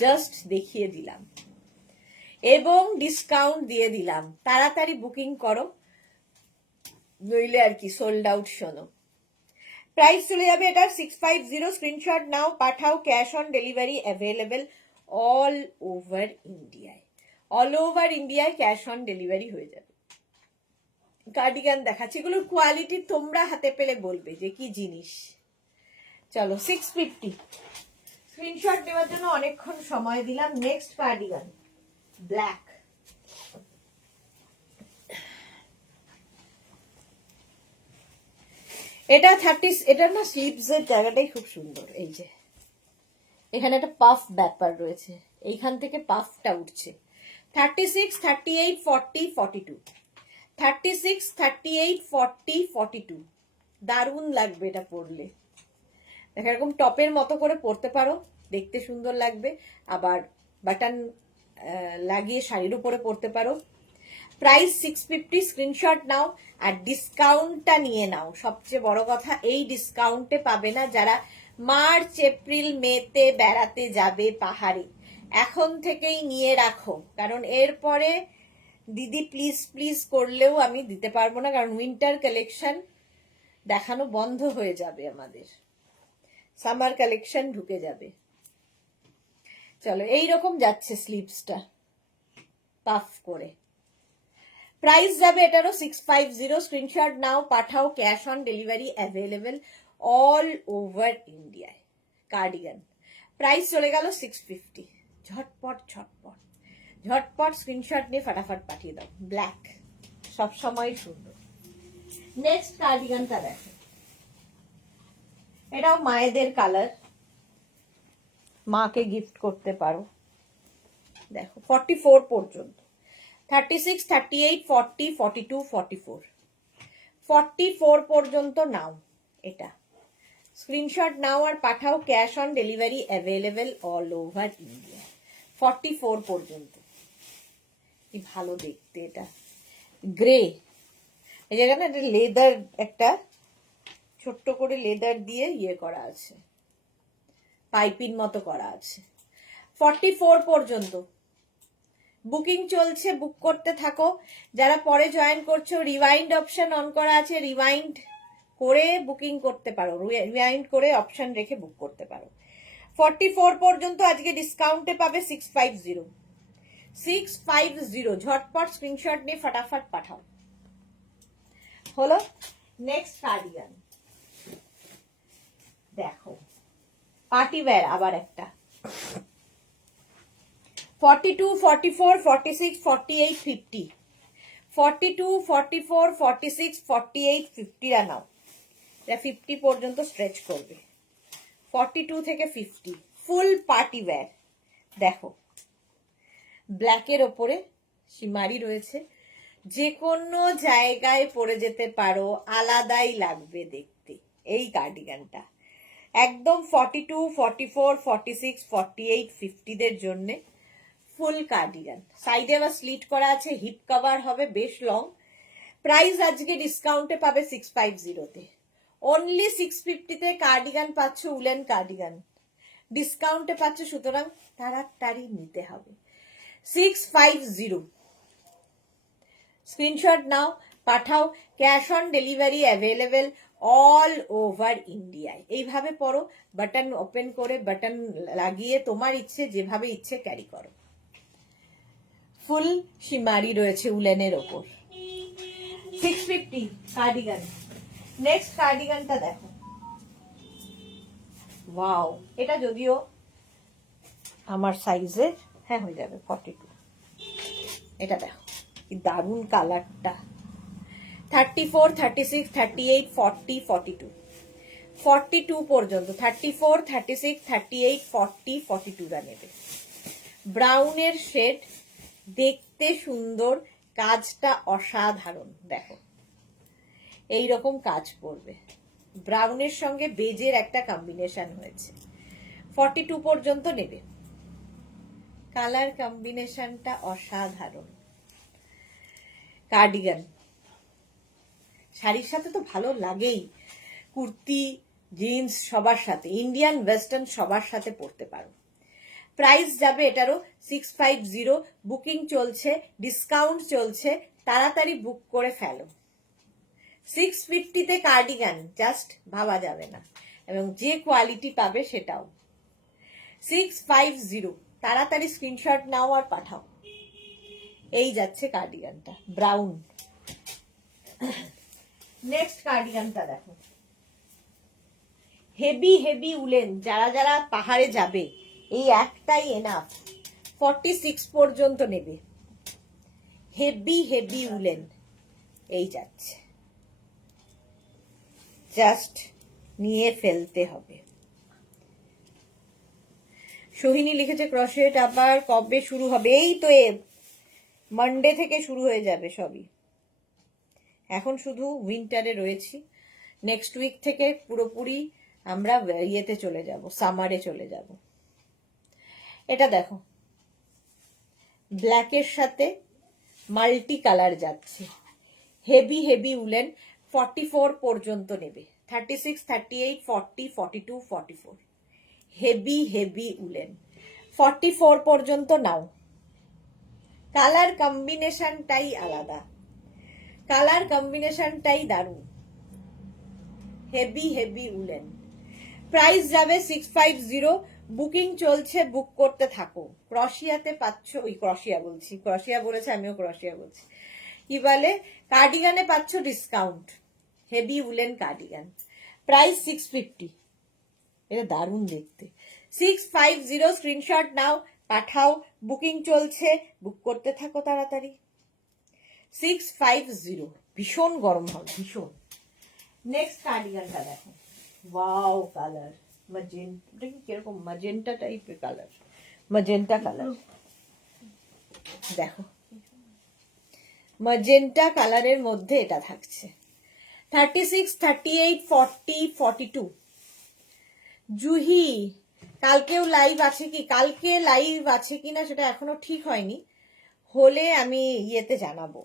জাস্ট দেখিয়ে দিলাম এবং ডিসকাউন্ট দিয়ে দিলাম। তাড়াতাড়ি বুকিং করো, নইলে আর কি সোল্ড আউট। শোনো, প্রাইস চলে যাবে এটা 650। স্ক্রিনশট নাও, পাঠাও। Cash on delivery available all over ইন্ডিয়ায়। অল ওভার ইন্ডিয়ায় ক্যাশ অন ডেলিভারি হয়ে যাবে। কার্ডিগান দেখাচ্ছি, এগুলোর কোয়ালিটি তোমরা হাতে পেলে বলবে যে কি জিনিস। চলো 650। স্ক্রিনশট নেওয়ার জন্য অনেকক্ষণ সময় দিলাম। নেক্সট কার্ডিগান ব্ল্যাক, এটা 30। এটা না স্লিভস এর জায়গাটাই খুব সুন্দর। এই যে এখানে একটা পাফ ব্যাপার রয়েছে, এইখান থেকে পাফটা উঠছে। 36, 38, 40, 42, 36, 38, 40, 42। দারুণ লাগবে এটা পরলে। দেখো এরকম টপের মতো করে পরতে পারো, দেখতে সুন্দর লাগবে। আবার বাটন লাগিয়ে শাড়ির উপরে পরতে পারো। প্রাইস 650। স্ক্রিনশট নাও আর ডিসকাউন্টটা নিয়ে নাও। সবচেয়ে বড় কথা, এই ডিসকাউন্টে পাবে না যারা মার্চ, এপ্রিল, মেতে বেড়াতে যাবে পাহাড়ে। এখন থেকেই নিয়ে রাখো, কারণ এরপরে দিদি প্লিজ প্লিজ করলেও আমি দিতে পারবো না, কারণ উইন্টার কালেকশন দেখানো বন্ধ হয়ে যাবে আমাদের, সামার কালেকশন ঢুকে যাবে। চলো এইরকম যাচ্ছে স্লিভসটা পাফ করে। প্রাইস যাবে এটারও 650। স্ক্রিনশট নাও, পাঠাও। Cash on delivery available all over ইন্ডিয়ায়। কার্ডিগান প্রাইস চলে গেল 650। ঝটপট ঝটপট ঝটপট স্ক্রিনশট নিয়ে ফাটাফাট পাঠিয়ে দাও। ব্ল্যাক সবসময় সুন্দর। নেক্সট কার্ডিগানটা দেখো, এটাও মায়েদের কালার, মাকে গিফট করতে পারো। দেখো 44 পর্যন্ত। 36, 38, 40, 42, 44, 44 পর্যন্ত নাও। এটা স্ক্রিনশট নাও আর পাঠাও। Cash on delivery available all over India. 44 পর্যন্ত। কি ভালো দেখতে এটা, গ্রে। এই জায়গাটা একটা লেদার, একটা ছোট্ট করে লেদার দিয়ে ইয়ে করা আছে, পাইপিং মতো করা আছে। 44 পর্যন্ত বুকিং চলছে, বুক করতে থাকো। যারা পরে জয়েন করছো, রিওয়াইন্ড অপশন অন করা আছে, রিওয়াইন্ড করে বুকিং করতে পারো, রিওয়াইন্ড করে অপশন রেখে বুক করতে পারো। 44 পর্যন্ত আজকে ডিসকাউন্টে পাবে 650। 650 ঝটপট স্ক্রিনশট নিয়ে ফাটাফাট পাঠাও। হলো নেক্সট কার্ডিগান দেখো, পার্টি ওয়্যার আবার একটা। 42, 44, 46, 48, 50, 42, 44, 46, 48, 50 রা নাও। এটা 50 পর্যন্ত স্ট্রেচ করবে। 42 থেকে 50 ফুল পার্টি ওয়্যার। দেখো ব্ল্যাকের ওপরে সিমারি রয়েছে, যে কোনো জায়গায় পরে যেতে পারো, আলাদাই লাগবে দেখতে এই কার্ডিগানটা। একদম 42, 44, 46, 48, 50 দের জন্য ফুল কার্ডিগান। সাইডে আবার স্লিট করা আছে, হিপ কভার হবে, বেশ লং। প্রাইস আজকে ডিসকাউন্টে পাবে 650 তে। অনলি 650 তে কার্ডিগান পাচ্ছ, উলেন কার্ডিগান। ডিসকাউন্টে পাচ্ছ, সুতরাং তাড়াতাড়ি নিতে হবে। 650 স্ক্রিনশট নাও, পাঠাও। Cash on delivery available all over ইন্ডিয়ায়। এইভাবে পরো, বাটন ওপেন করে বাটন লাগিয়ে তোমার ইচ্ছে যেভাবে ইচ্ছে ক্যারি করো। ফুল শিমারি রয়েছে উলেনের ওপর। 650 কার্ডিগান। নেক্সট কার্ডিগানটা দেখো, ওয়াও, এটা যদিও আমার সাইজের, হ্যাঁ হয়ে যাবে 42। এটা দেখো কি দারুণ কালারটা। 34, 36, 38, 40, 42, 42 পর্যন্ত। 34, 36, 38, 40, 42রা নেবে। ব্রাউনের শেড, দেখতে সুন্দর, কাজটা অসাধারণ। দেখো এইরকম কাজ করবে, ব্রাউনের সঙ্গে বেজের একটা কম্বিনেশন হয়েছে। 42 পর্যন্ত নেবে। কালার কম্বিনেশনটা অসাধারণ। কার্ডিগান শাড়ির সাথে তো ভালো লাগেই, কুর্তি, জিন্স সবার সাথে, ইন্ডিয়ান ওয়েস্টার্ন সবার সাথে পরতে পারো। প্রাইস যাবে এটারও 650। বুকিং চলছে, ডিসকাউন্ট চলছে, তাড়াতাড়ি বুক করে ফেলো। 650-তে কার্ডিগান জাস্ট ভাবা যাবে না, এবং যে কোয়ালিটি পাবে সেটাও। 650, তাড়াতাড়ি স্ক্রিনশট নাও আর পাঠাও। এই যাচ্ছে কার্ডিগানটা, ব্রাউন। নেক্সট কার্ডিগানটা দেখো, হেভি হেভি উলেন। যারা যারা পাহাড়ে যাবে এই একটাই এনাফ। 46 পর্যন্ত নেবে। হেভি হেভি উলেন, এই যাচ্ছে, জাস্ট নিয়ে ফেলতে হবে। সোহিনী লিখেছে ক্রশেট আবার কবে শুরু হবে? এই তো মানডে থেকে শুরু হয়ে যাবে সবই। এখন শুধু উইন্টারে রয়েছি, নেক্সট উইক থেকে পুরোপুরি আমরা ইয়েতে চলে যাব, সামারে চলে যাব। এটা দেখো, ব্ল্যাকের সাথে মাল্টি কালার যাচ্ছে, হেভি হেভি উলেন। 44 পর্যন্ত নেবে। 36, 38, 40, 42, 44, হেভি হেভি উলেন। 44 পর্যন্ত নাও। কালার কম্বিনেশনটাই আলাদা, কালার কম্বিনেশনটাই দারুণ। Heavy heavy woollen. প্রাইস যাবে 650। বুকিং চলছে, বুক করতে থাকো। ক্রশিয়াতে পাচ্ছ, ওই ক্রশিয়া বলছি, ক্রশিয়া বলেছে আমিও ক্রশিয়া বলছি, কি বলে, কার্ডিগানে পাচ্ছ discount. Heavy woollen cardigan, price 650। এটা দারুণ দেখতে। 650 স্ক্রিনশট নাও, পাঠাও। বুকিং চলছে, বুক করতে থাকো তাড়াতাড়ি। 650, ভীষণ গরম হবে, ভীষণ। নেক্সট কার্ডিগানটা দেখো, ওয়াও কালার, ম্যাজেন্টা, কিরকম ম্যাজেন্টা টাইপের কালার, ম্যাজেন্টা কালার। দেখো ম্যাজেন্টা কালারের মধ্যে এটা থাকছে। 36, 38, 40, 42। জুহি কালকেও লাইভ আছে কি? কালকে লাইভ আছে কিনা সেটা এখনো ঠিক হয়নি, হলে আমি ইয়েতে জানাবো,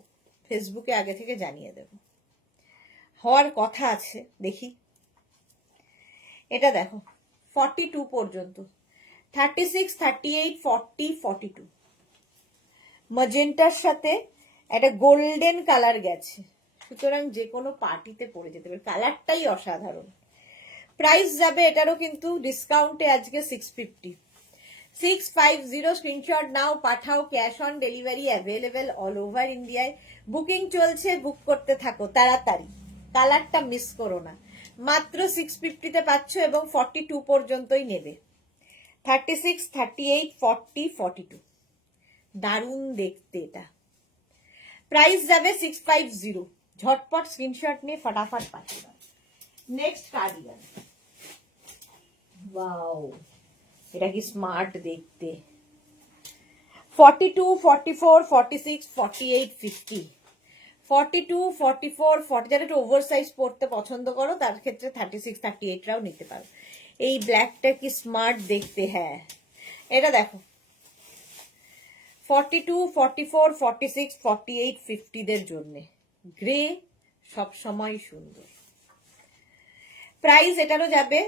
ফেসবুকে আগে থেকে জানিয়ে দেব। হওয়ার কথা আছে, দেখি। এটা দেখো 42 পর্যন্ত। 36, 38, 40, 42। ম্যাজেন্টার সাথে একটা গোল্ডেন কালার গেছে, সুতরাং যে কোনো পার্টিতে পরে যেতে পারে, কালারটাই অসাধারণ। প্রাইস যাবে এটারও কিন্তু ডিসকাউন্টে আজকে 650। 650 স্ক্রিনশট নাও, পাঠাও। Cash on delivery available all over ইন্ডিয়ায়। বুকিং চলছে, বুক করতে থাকো তাড়াতাড়ি, কালারটা মিস করো না। মাত্র 650-তে পাচ্ছ এবং 42 পর্যন্তই নেবে। 36, 38, 40, 42, দারুণ দেখতে এটা। প্রাইস যাবে 650। ঝটপট স্ক্রিনশট নিয়ে ফটাফট পাঠিয়ে দাও। নেক্সট কার্ডিগান, ওয়াও, এটা কি স্মার্ট দেখতে। 42, 44, 46, 48, 50, 42, 44, 40, যারা একটু ওভার সাইজ পড়তে পছন্দ করো তার ক্ষেত্রে 36, 38রাও নিতে পারো। এই ব্ল্যাকটা কি স্মার্ট দেখতে। হ্যাঁ এটা দেখো, 42, 44, 46, 48, 50দের জন্য গ্রে সব সময় সুন্দর। প্রাইস এটারও যাবে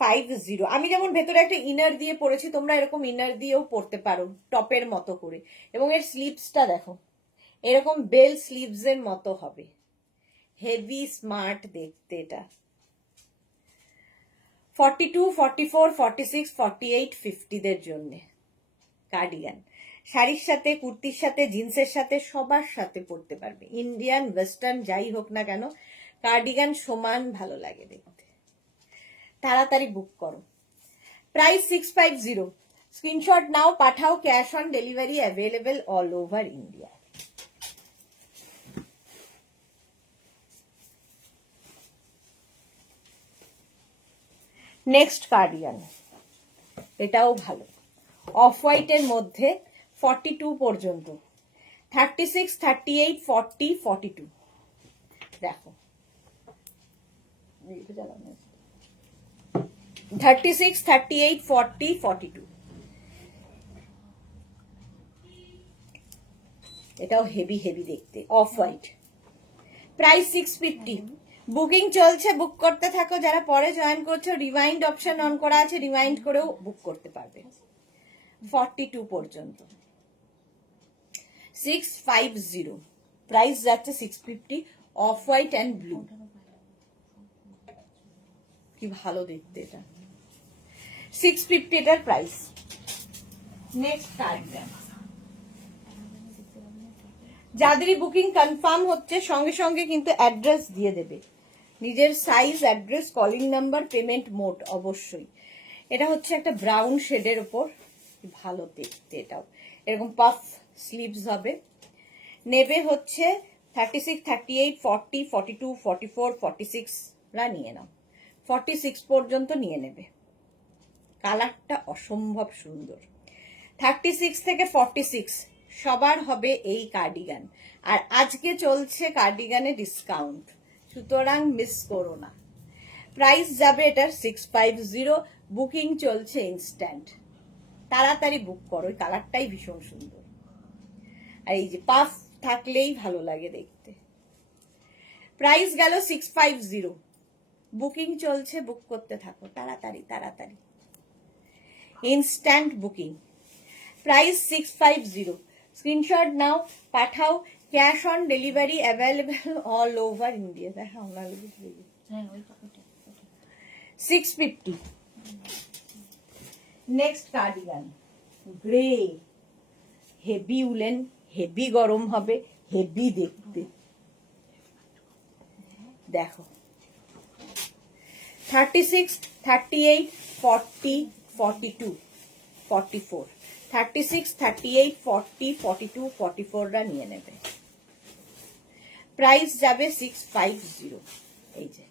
650। আমি যেমন ভেতরে একটা ইনার দিয়ে পরেছি, তোমরা এরকম ইনার দিয়েও পরতে পারো টপের মতো করে। এবং এর স্লিভসটা দেখো, এরকম বেল স্লিভস এর মতো হবে, হেভি স্মার্ট দেখতে এটা। 42, 44, 46, 48, 50 দের জন্য কার্ডিগান। শাড়ির সাথে, কুর্তির সাথে, জিন্সের সাথে, সবার সাথে পরতে পারবে। ইন্ডিয়ান ওয়েস্টার্ন যাই হোক না কেন, কার্ডিগান সমান ভালো লাগে দেখতে। তাড়াতাড়ি বুক করো। প্রাইস 650। স্ক্রিনশট নাও, পাঠাও, cash on delivery available all over India. Next cardigan, এটাও ভালো, অফ হোয়াইটের মধ্যে 42 পর্যন্ত, 36, 38, 40, 42। দেখো 36, 38, 40, 42। এটাও হেভি হেভি দেখতে, অফ হোয়াইট। প্রাইস 650। বুকিং চলছে, বুক করতে থাকো। যারা পরে জয়েন করছো, রিমাইন্ড অপশন অন করা আছে, রিমাইন্ড করেও বুক করতে পারবে। 42 পর্যন্ত 650। প্রাইস যাচ্ছে 650। অফ হোয়াইট অ্যান্ড ব্লু, কি ভালো দেখতে এটা। 650 এটার প্রাইস। নেক্সট কার্ডিগান, যাদেরই বুকিং কনফার্ম হচ্ছে সঙ্গে সঙ্গে কিন্তু অ্যাড্রেস দিয়ে দেবে, নিজের size, address, calling number, payment mode অবশ্যই। এটা হচ্ছে একটা ব্রাউন শেডের ওপর, ভালো দেখতে এটাও। এরকম পাফ স্লিভস হবে। নেবে হচ্ছে 36, 38, 40, 42, 44, 46 রা নিয়ে নাও, 46 পর্যন্ত নিয়ে নেবে। কালারটা অসম্ভব সুন্দর। 36 থেকে 46 সবার হবে এই কার্ডিগান। আর আজকে চলছে কার্ডিগানে ডিসকাউন্ট, সুতরাং মিস করো না। প্রাইস যাবে এটার 650। বুকিং চলছে ইনস্ট্যান্ট, তাড়াতাড়ি বুক করো, ওই কালারটাই ভীষণ সুন্দর। আর এই যে পাফ থাকলেই ভালো লাগে দেখতে। প্রাইস গেল 650। বুকিং চলছে, বুক করতে থাকো তাড়াতাড়ি তাড়াতাড়ি, ইনস্ট্যান্ট বুকিং। প্রাইস 650। স্ক্রিনশট নাও, পাঠাও, cash on delivery available all over India. দেখাও না, 650। Next cardigan, grey, heavy woollen, heavy গরম হবে, হেভি দেখতে। দেখো 36, 38, 40, 42, 44, 36, 38, 40, 42, 44 রা নিয়ে নেবে। প্রাইস যাবে 650। এই যে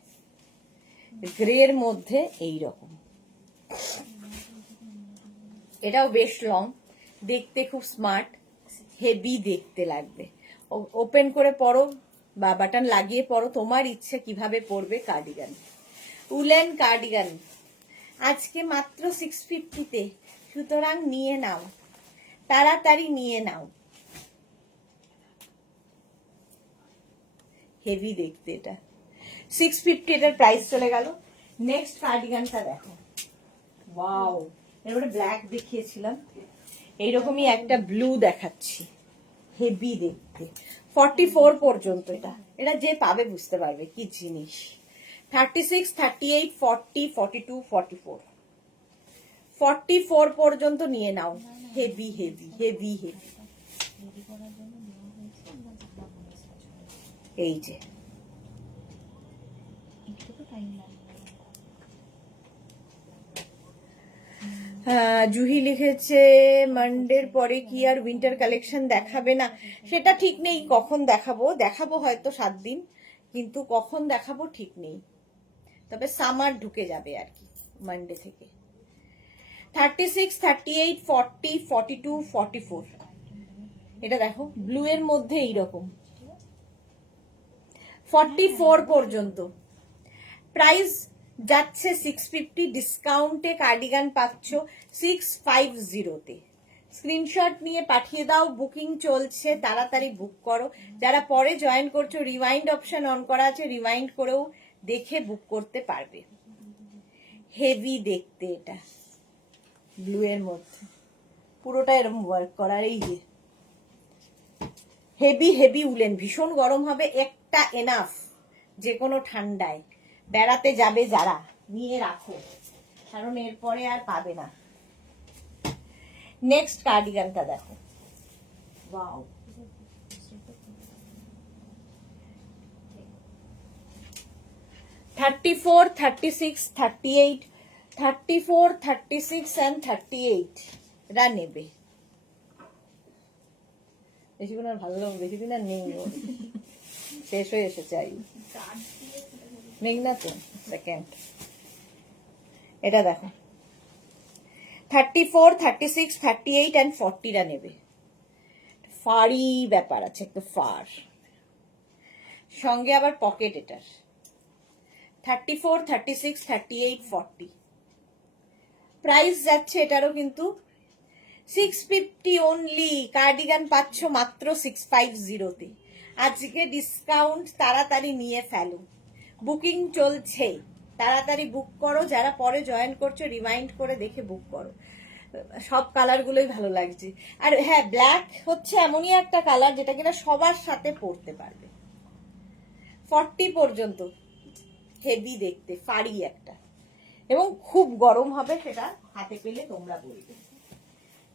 গ্রের মধ্যে এই রকম, এটাও বেশ লং, দেখতে খুব স্মার্ট, হেভি দেখতে লাগবে। ওপেন করে পরো বা বাটন লাগিয়ে পরো, তোমার ইচ্ছে কিভাবে পরবে কার্ডিগান। উলেন কার্ডিগান আজকে মাত্র 650-তে, সুতরাং নিয়ে নাও, তাড়াতাড়ি নিয়ে নাও। হেভি দেখতে এটা, 650 এটার প্রাইস চলে গেল। নেক্সট কার্ডিগানটা দেখো, ওয়াও, এবারে ব্ল্যাক দেখিয়েছিলাম, এইরকমই একটা ব্লু দেখাচ্ছি, হেভি দেখতে। 44 পর্যন্ত এটা, এটা যে পাবে বুঝতে পারবে কি জিনিস। 36, 38, 40, 42, 44, 44 পর্যন্ত নিয়ে নাও। Heavy heavy heavy heavy. এই যে জুহি লিখেছে মানডের পরে কি আর উইন্টার কালেকশন দেখাবে না? সেটা ঠিক নেই, কখন দেখাবো। দেখাবো হয়তো 7 দিন, কিন্তু কখন দেখাবো ঠিক নেই। তবে সামার ঢুকে যাবে আর কি মানডে থেকে। 36, 38, 40, 42, 44, এটা দেখো ব্লু এর মধ্যে এইরকম। 44 পর্যন্ত প্রাইস যাচ্ছে 650। ডিসকাউন্টে কার্ডিগান পাচ্ছ 650-তে। স্ক্রিনশট নিয়ে পাঠিয়ে দাও, বুকিং চলছে, তাড়াতাড়ি বুক করো। যারা পরে জয়েন করছো, রিমাইন্ড অপশন অন করা আছে, রিমাইন্ড করেও দেখে বুক করতে পারবে। হেভি দেখতে, এটা ব্লু এর মধ্যে পুরোটা এরকম ওয়ার্ক করার। এই যে হেভি হেভি উলেন, ভীষণ গরম হবে, একটা এনাফ যে কোনো ঠান্ডায়। বেড়াতে যাবে যারা, নিয়ে রাখো, কারণ এরপরে আর পাবে না। নেক্সট কার্ডিগানটা দেখো, ওয়াও, 34, 36, 38, 34, 36 and 38 এরা নেবে। বেশিক্ষণ আর ভালো লাগবে, বেশি দিন আর নেই, শেষ হয়ে এসেছে। নেই না তো, সেকেন্ড। এটা দেখো 34, 36, 38 and 40 রা নেবে। ফারি ব্যাপার আছে, একটু ফার, সঙ্গে আবার পকেট এটার। 34, 36, 38, 40 প্রাইস যাচ্ছে এটারও কিন্তু 650 অনলি। কার্ডিগান পাচ্ছ মাত্র 650 তে। আজকে ডিসকাউন্ট, তাড়াতাড়ি নিয়ে ফেলো, বুকিং চলছে, তাড়াতাড়ি বুক করো। যারা পরে জয়েন করছো রিমাইন্ড করে দেখে বুক করো, সব কালার গুলোই ভালো লাগছে। আর হ্যাঁ, ব্ল্যাক হচ্ছে এমনই একটা কালার যেটা কিনা সবার সাথে পরতে পারবে। 40 পর্যন্ত, হেভি দেখতে, ফাড়ি একটা, এবং খুব গরম হবে, সেটা হাতে পেলে তোমরা বলবে।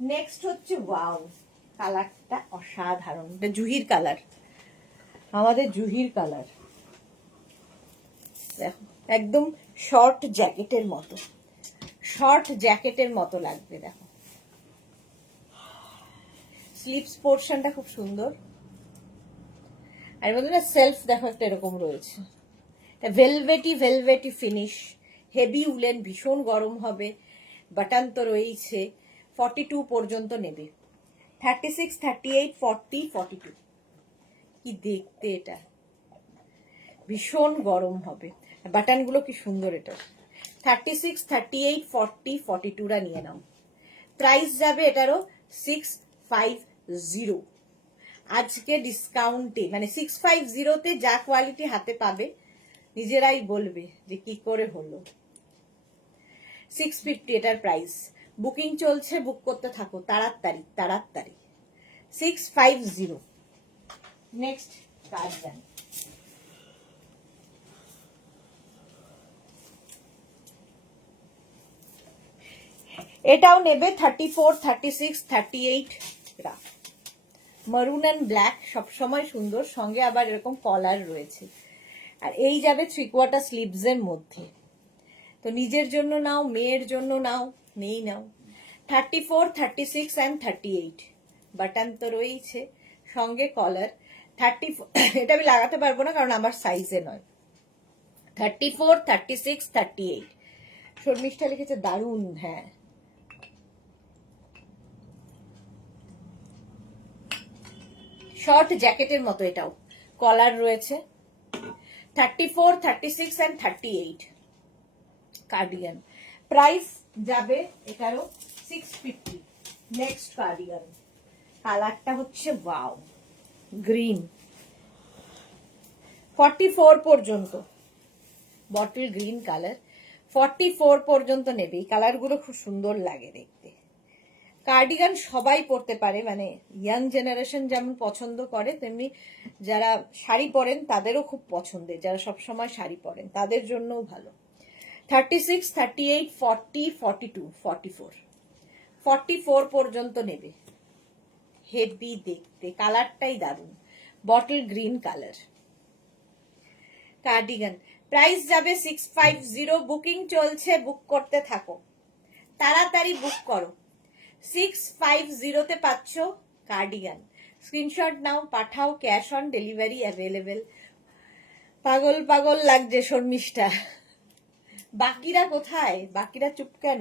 নেক্সট হচ্ছে ওয়াও, কালারটা অসাধারণ, এটা জুহির কালার, আমাদের জুহির কালার। দেখো একদম শর্ট জ্যাকেটের মতো, শর্ট জ্যাকেটের মতো লাগবে। দেখো স্লিভস পোর্শনটা খুব সুন্দর, আর এর মধ্যে না সেলফ দেখো একটা এরকম রয়েছে। Velvety velvety finish, heavy woollen, ভীষণ গরম হবে, বাটন তো রয়েছে। 42 পর্যন্ত নেবে। 36, 38, 40, 42 কি দেখতে, এটা ভীষণ গরম হবে। বাটনগুলো কি সুন্দর এটা। 36, 38, 40, 42 রা নিয়ে নাও। প্রাইস যাবে এটারও 650। আজকে ডিসকাউন্টে, মানে 650 তে যা কোয়ালিটি হাতে পাবে নিজেরাই বলবে যে কি করে হলো। 650 এটার প্রাইস, বুকিং চলছে, বুক করতে থাকো তাড়াতাড়ি তাড়াতাড়ি। 650। নেক্সট কার্ডিগান, এটাও নেবে 34, 36, 38 রা। মারুন অ্যান্ড ব্ল্যাক সবসময় সুন্দর, সঙ্গে আবার এরকম কলার রয়েছে। আর এই যাবে 3/4 স্লিভস এর মধ্যে। তো নিজের জন্য নাও, মেয়ের জন্য নাও, নেই নাও। 34, 36 and 38 বাটন তো রয়েছে, সঙ্গে কলার। 34 এটা আমি লাগাতে পারবো না কারণ আমার সাইজে নয়। 34, 36, 38 শর্মিষ্ঠা লিখেছে দারুন। হ্যাঁ, শর্ট জ্যাকেটের মতো, এটাও কলার রয়েছে। 34, 36 and 38 কার্ডিগান, প্রাইস যাবে এটারও 650। নেক্সট কার্ডিগান, কালারটা হচ্ছে ওয়াও, গ্রিন। 44 পর্যন্ত, বটল গ্রিন কালার, 44 পর্যন্ত নেবে। এই কালারগুলো খুব সুন্দর লাগে দেখতে। কার্ডিগান সবাই পরতে পারে, মানে ইয়াং জেনারেশন যেমন পছন্দ করে, তেমনি যারা শাড়ি পরেন তাদেরও খুব পছন্দের, যারা সবসময় শাড়ি পরেন তাদের জন্যও ভালো। 36, 38, 40, 42, 44 44 পর্যন্ত নেবে। হেভি দেখতে, কালারটাই দারুণ, bottle green colour cardigan. Price যাবে 650। বুকিং চলছে, বুক করতে থাকো, তাড়াতাড়ি বুক করো। 650 তে পাচ্ছ কার্ডিগান। স্ক্রিনশট নাও, পাঠাও, ক্যাশ অন ডেলিভারি অ্যাভেলেবেল। পাগল পাগল লাগছে শর্মিষ্ঠা, বাকিরা কোথায়, বাকিরা চুপ কেন?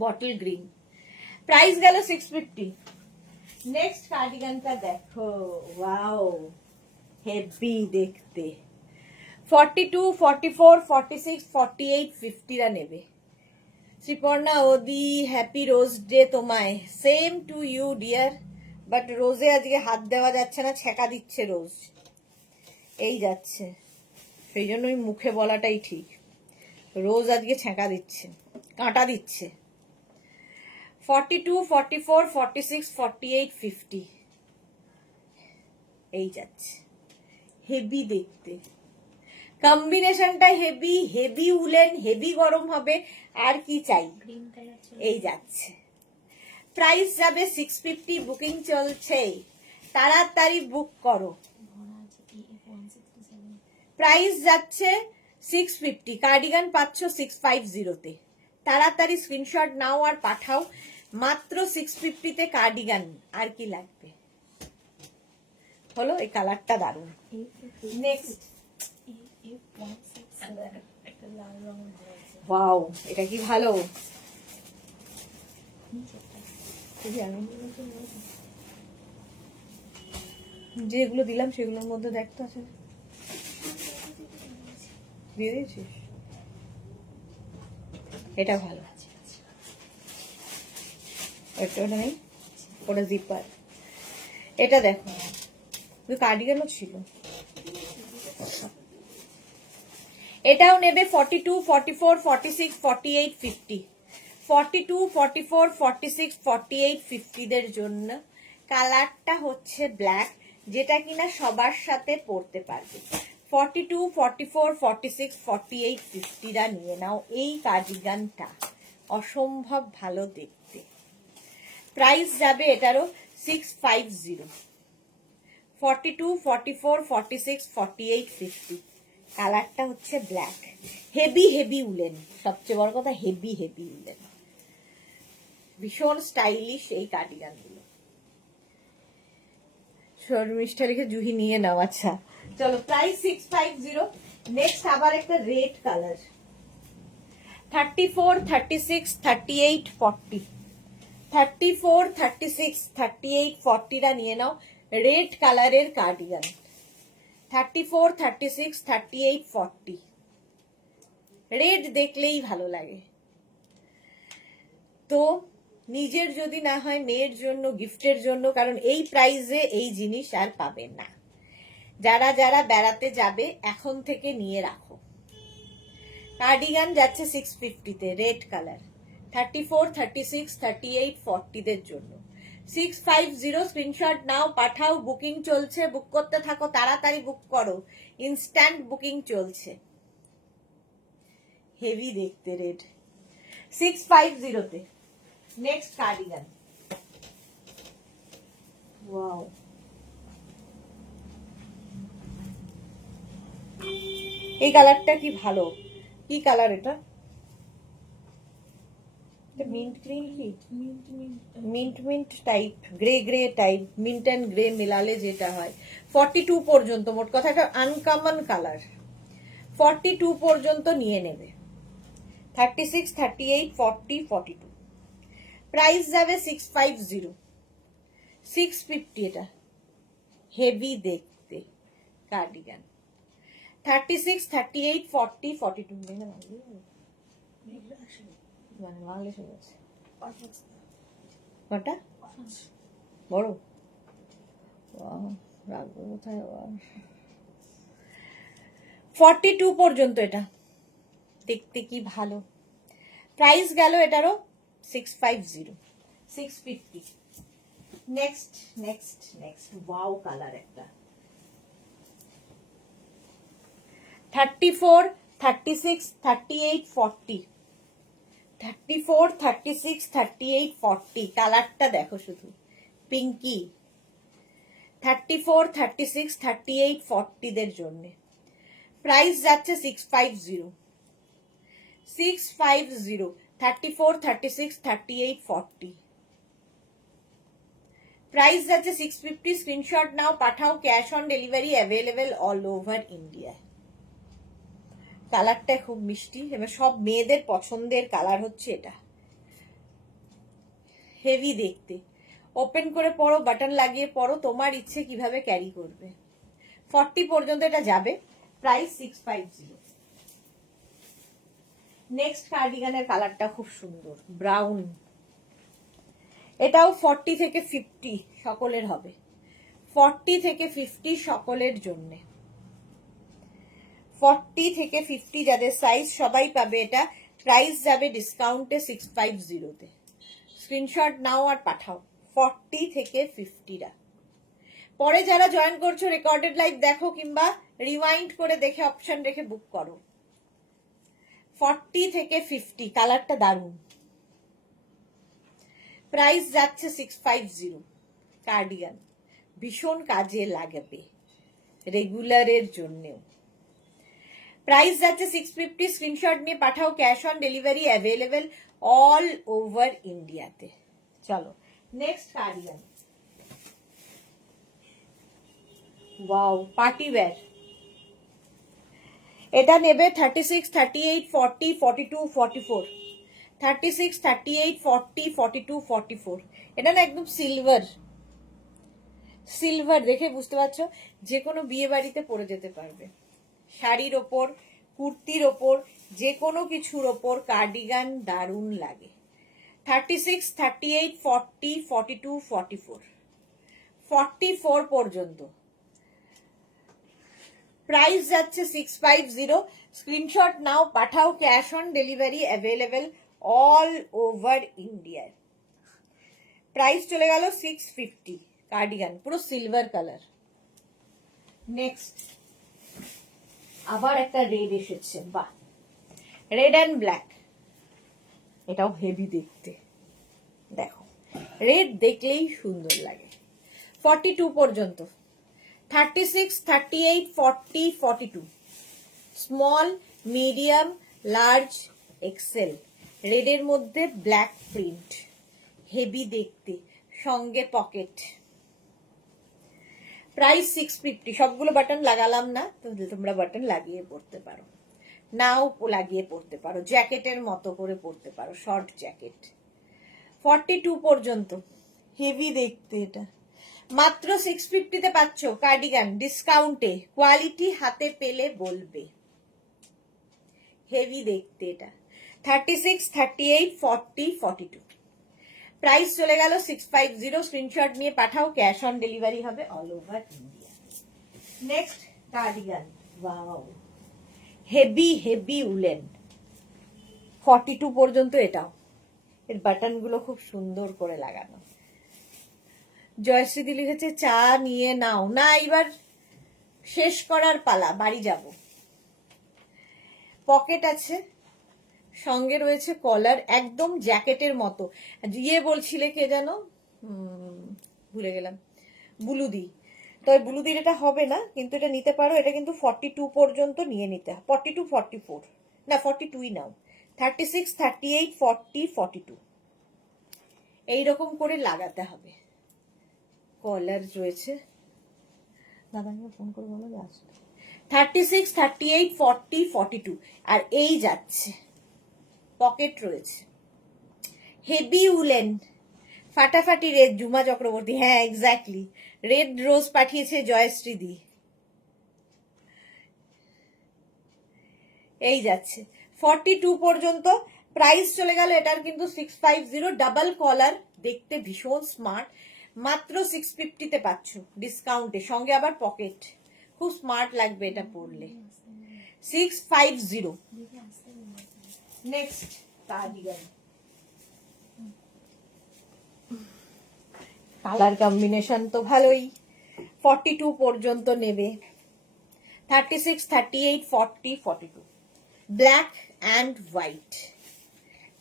বটল গ্রিন, প্রাইস গেল 650। নেক্সট কার্ডিগানটা দেখো, ওয়াও, হেভি দেখতে। 42, 44, 46, 48, 50 রা নেবে। শ্রীপর্ণা ওদি, হ্যাপি রোজ ডে তোমায়। Same to you dear, but রোজে আজকে হাত দেওয়া যাচ্ছে না, ছেঁকা দিচ্ছে রোজ, এই যাচ্ছে, সেই জন্যই মুখে বলাটাই ঠিক। রোজ আজকে ছ্যাঁকা দিচ্ছে, কাঁটা দিচ্ছে। 42, 44, 46, 48, 50 এই যাচ্ছে। হেভি দেখতে, কম্বিনেশনটা হেভি, হেভি উলেন, হেভি গরম হবে, আর কি চাই। এই যাচ্ছে। প্রাইস যাবে 650, বুকিং চলছে, তাড়াতাড়ি বুক করো। প্রাইস যাচ্ছে 650, কার্ডিগান পাচ্ছ 650-তে। তাড়াতাড়ি স্ক্রিনশট নাও আর পাঠাও, মাত্র 650-তে কার্ডিগান। আর কি লাগবে? হলো, এই কালারটা দারুণ। নেক্সট, ওয়াও, এটা কি ভালো। যেগুলো দিলাম সেগুলোর মধ্যে দেখতে আছে, দিয়ে দিয়েছিস? এটা ভালো, ওটা নেই, ওটা জিপার। এটা দেখো, কার্ডিগানও ছিল। এটাও নেবে 42, 44, 46, 48, 50। 42, 44, 46, 48, 50 দের জন্য। কালারটা হচ্ছে ব্ল্যাক, যেটা কিনা সবার সাথে পরতে পারবে। 42, 44, 46, 48, 50 নিয়ে নাও এই কার্ডিগানটা, অসম্ভব ভালো দেখতে। প্রাইস যাবে এটারও 650। 42, 44, 46, 48, 50। কালারটা হচ্ছে ব্ল্যাক, হেভি হেভি উলেন, সবচেয়ে বড় কথা হেভি হেভি উলেন, ভীষণ স্টাইলিশ এই কার্ডিগান গুলো। শর্মিষ্ঠা লিখে জুহি নিয়ে নাও। আচ্ছা চলো, প্রাইস 650। নেক্সট আবার একটা রেড কালার, 34, 36, 38, 40। 34, 36, 38, 40 নিয়ে নাও রেড কালারের কার্ডিগান। 34, 36, 38, 40। রেড দেখলেই ভালো লাগে। তো নিজের যদি না হয়, মেয়ের জন্য, গিফটের জন্য, কারণ এই প্রাইসে এই জিনিস আর পাবে না। যারা যারা বেড়াতে যাবে এখন থেকে নিয়ে রাখো। কার্ডিগান যাচ্ছে 650-তে, রেড কালার। 34, 36, 38, 40 দের জন্য 650। স্ক্রিনশট নাও, পাঠাও, বুকিং চলছে, বুক করতে থাকো, তাড়াতাড়ি বুক করো, ইনস্ট্যান্ট বুকিং চলছে। হেভি দেখতে রেড, 650-তে। নেক্সট কার্ডিগান, ওয়াও, এই কালারটা কি ভালো। কি কালার এটা? মিন্ট গ্রিন, কি mint mint type, grey grey type, mint and grey মিলালে যেটা হয়। 42 পর্যন্ত, মোট কথা একটা আনকমন কালার। 42 পর্যন্ত নিয়ে নেবে। 36, 38, 40, 42। প্রাইস যাবে 650, 650। এটা হেভি দেখতে কার্ডিগান। 36, 38, 40, 42। মানে বাংলাদেশ হয়ে গেছে কটা বড়, রাখবো কোথায় আবার। 42 পর্যন্ত এটা দেখতে কি ভালো। প্রাইস গেল এটারও 650, 650। Next next next, wow colour একটা, 34, 36, 38, 40। 34, 36, 38, 40। কালারটা দেখো শুধু, পিঙ্কি। 34, 36, 38, 40 দের জন্য। প্রাইস যাচ্ছে 650, 650। 34, 36, 38, 40। প্রাইস যাচ্ছে 650। স্ক্রিনশট নাও, পাঠাও, cash on delivery available all over India. কালারটা খুব মিষ্টি, এবার সব মেয়েদের পছন্দের কালার হচ্ছে এটা। হেভি দেখতে, ওপেন করে পরো, বাটন লাগিয়ে পরো, তোমার ইচ্ছে কিভাবে ক্যারি করবে। 40 পর্যন্ত এটা যাবে। প্রাইস 650। নেক্সট কার্ডিগানের কালারটা খুব সুন্দর, ব্রাউন। এটাও 40 থেকে 50 সকলের হবে। 40 থেকে 50 সকলের জন্য। 40 থেকে 50 যাদের সাইজ সবাই পাবে এটা। প্রাইস যাবে ডিসকাউন্টে 650 তে। স্ক্রিনশট নাও আর পাঠাও 40 থেকে 50রা। পরে যারা জয়েন করছো রেকর্ডেড লাইভ দেখো কিংবা রিওয়াইন্ড করে দেখে অপশন রেখে বুক করো। 40 থেকে 50, কালারটা দারুণ। প্রাইস যাচ্ছে 650। কার্ডিগান ভীষণ কাজে লাগবে রেগুলারের জন্যেও। প্রাইস যাচ্ছে 650। স্ক্রিনশট নিয়ে পাঠাও। Cash on delivery available all over ইন্ডিয়াতে। চলো next cardigan. Wow, party wear. এটা নেবে 36, 38, 40, 42, 44। 36, 38, 40, 42, 44। এটা না একদম সিলভার সিলভার, দেখে বুঝতে পারছো যে কোনো বিয়ে বাড়িতে পরে যেতে পারবে। শাড়ির ওপর, কুর্তির ওপর, যে কোনো কিছুর ওপর কার্ডিগান দারুণ লাগে। 36, 38, 40, 42, 44, 44 পর্যন্ত। প্রাইস যাচ্ছে 650। স্ক্রিনশট নাও পাঠাও। Cash on delivery available all over India. Price চলে গেল 650। কার্ডিগান পুরো সিলভার কালার। নেক্সট আবার একটা রেড এসেছে, বাহ, রেড অ্যান্ড ব্ল্যাক। এটাও হেভি দেখতে, দেখো রেড দেখলেই সুন্দর লাগে। 42 পর্যন্ত। 36, 38, 40, 42, স্মল, মিডিয়াম, লার্জ, এক্সেল। রেডের মধ্যে ব্ল্যাক প্রিন্ট, হেভি দেখতে, সঙ্গে পকেট। প্রাইস 650। সবগুলো বাটন লাগালাম না, তো তোমরা বাটন লাগিয়ে পড়তে পারো, নাও লাগিয়ে পড়তে পারো, জ্যাকেটের মতো করে পড়তে পারো, শর্ট জ্যাকেট। 42 পর্যন্ত। হেভি দেখতে এটা। মাত্র 650 তে পাচ্ছ কার্ডিগান ডিসকাউন্টে। কোয়ালিটি হাতে পেলে বলবে। হেভি দেখতে এটা। 36, 38, 40, 42। প্রাইস চলে গেল 650। স্ক্রিনশট নিয়ে পাঠাও। ক্যাশ অন ডেলিভারি হবে all over India. Next cardigan. Wow, heavy heavy woollen. 42 পর্যন্ত এটাও। এর বাটন গুলো খুব সুন্দর করে লাগানো। জয়শ্রীদি লিখেছে চা নিয়ে নাও না, এবার শেষ করার পালা, বাড়ি যাব। পকেট আছে, সঙ্গে রয়েছে কলার, একদম জ্যাকেটের মতো। ইয়ে বলছিলে কে যেন, ভুলে গেলাম, বুলুদি। তো বুলুদির এটা হবে না, কিন্তু এটা নিতে পারো। এটা কিন্তু 42 পর্যন্ত নিয়ে নিতে হয়। 42, 44 না, 42ই নাও। 36, 38, 40, 42 এইরকম করে লাগাতে হবে। কলার রয়েছে, দাদাকে ফোন করে বলো যে আসবে। 36, 38, 40, 42 আর এই যাচ্ছে। পকেট রয়েছে, হেভি উলেন, ফাটাফাটি রেড। জুমা চক্রবর্তী, হ্যাঁ এক্স্যাক্টলি, রেড রোজ পাঠিয়েছে জয়শ্রীদি। এই যাচ্ছে 42 পর্যন্ত। প্রাইস চলে গেল এটার কিন্তু 650। ডাবল কলার, দেখতে ভীষণ স্মার্ট। মাত্র 650 তে পাচ্ছ ডিসকাউন্টে, সঙ্গে আবার পকেট। খুব স্মার্ট লাগবে এটা পরলে। 650। Next cardigan. কালার কম্বিনেশন তো ভালোই। 42 পর্যন্ত নেবে। 36, 38, 40, 42, black and white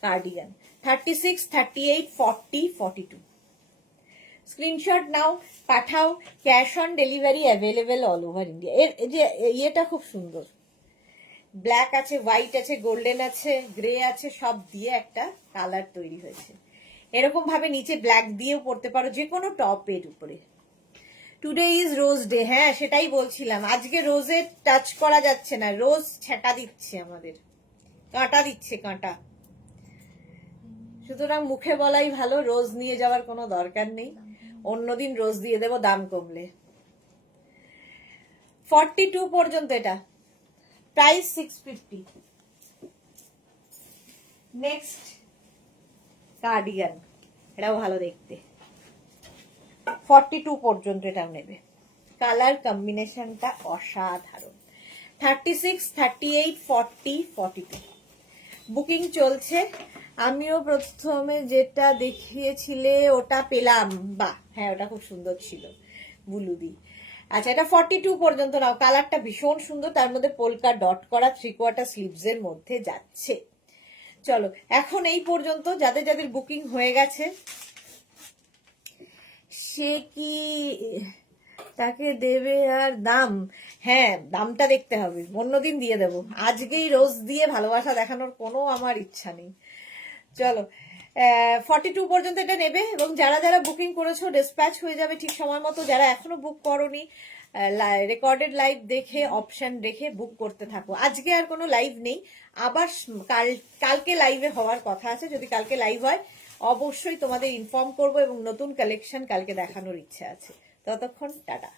cardigan. 36, 38, 40, 42। Screenshot নাও, পাঠাও। Cash on delivery available all over India. এর যে ইয়েটা খুব সুন্দর, ব্ল্যাক আছে, হোয়াইট আছে, গোল্ডেন আছে, গ্রে আছে, সব দিয়ে একটা কালার তৈরি হয়েছে। এরকম ভাবে নিচে ব্ল্যাক দিয়েও পড়তে পারো যে কোনো টপের উপরে। টুডে ইজ রোজ ডে, হ্যাঁ সেটাই বলছিলাম। আজকে রোজে টাচ করা যাচ্ছে না, রোজ ছেঁকা দিচ্ছে আমাদের, কাঁটা দিচ্ছে কাঁটা। সুতরাং মুখে বলাই ভালো, রোজ নিয়ে যাওয়ার কোনো দরকার নেই। অন্যদিন রোজ দিয়ে দেবো দাম কমলে। 42 পর্যন্ত এটা। প্রাইস 650। নেক্সট কার্ডিগান, এটাও ভালো দেখতে। 42 পর্যন্ত এটাও নেবে। কালার কম্বিনেশনটা অসাধারণ। 36, 38, 40, 42 বুকিং চলছে। আমিও প্রথমে যেটা দেখিয়েছিলে ওটা পেলাম, বাহ হ্যাঁ ওটা খুব সুন্দর ছিল, বুলুদি। আচ্ছা এটা 42 পর্যন্ত নাও, কালারটা ভীষণ সুন্দর, তার মধ্যে পোলকা ডট করা 3/4 স্লিভস এর মধ্যে যাচ্ছে। চলো এখন এই পর্যন্ত, যাদের যাদের বুকিং হয়ে গেছে সে কি তাকে দেবে আর দাম? হ্যাঁ দামটা দেখতে হবে, অন্যদিন দিয়ে দেব, আজকেই রোজ দিয়ে ভালোবাসা দেখানোর কোনো আমার ইচ্ছা নেই। চলো 42 পর্যন্ত এটা নেবে, এবং যারা যারা বুকিং করেছো ডিসপ্যাচ হয়ে যাবে ঠিক সময় মতো। যারা এখনো বুক করোনি রেকর্ডেড লাইভ দেখে অপশন রেখে বুক করতে থাকো। আজকে আর কোনো লাইভ নেই, আবার কালকে লাইভে হওয়ার কথা আছে। যদি কালকে লাইভ হয় অবশ্যই তোমাদের ইনফর্ম করবো, এবং নতুন কালেকশন কালকে দেখানোর ইচ্ছে আছে। ততক্ষণ টাটা।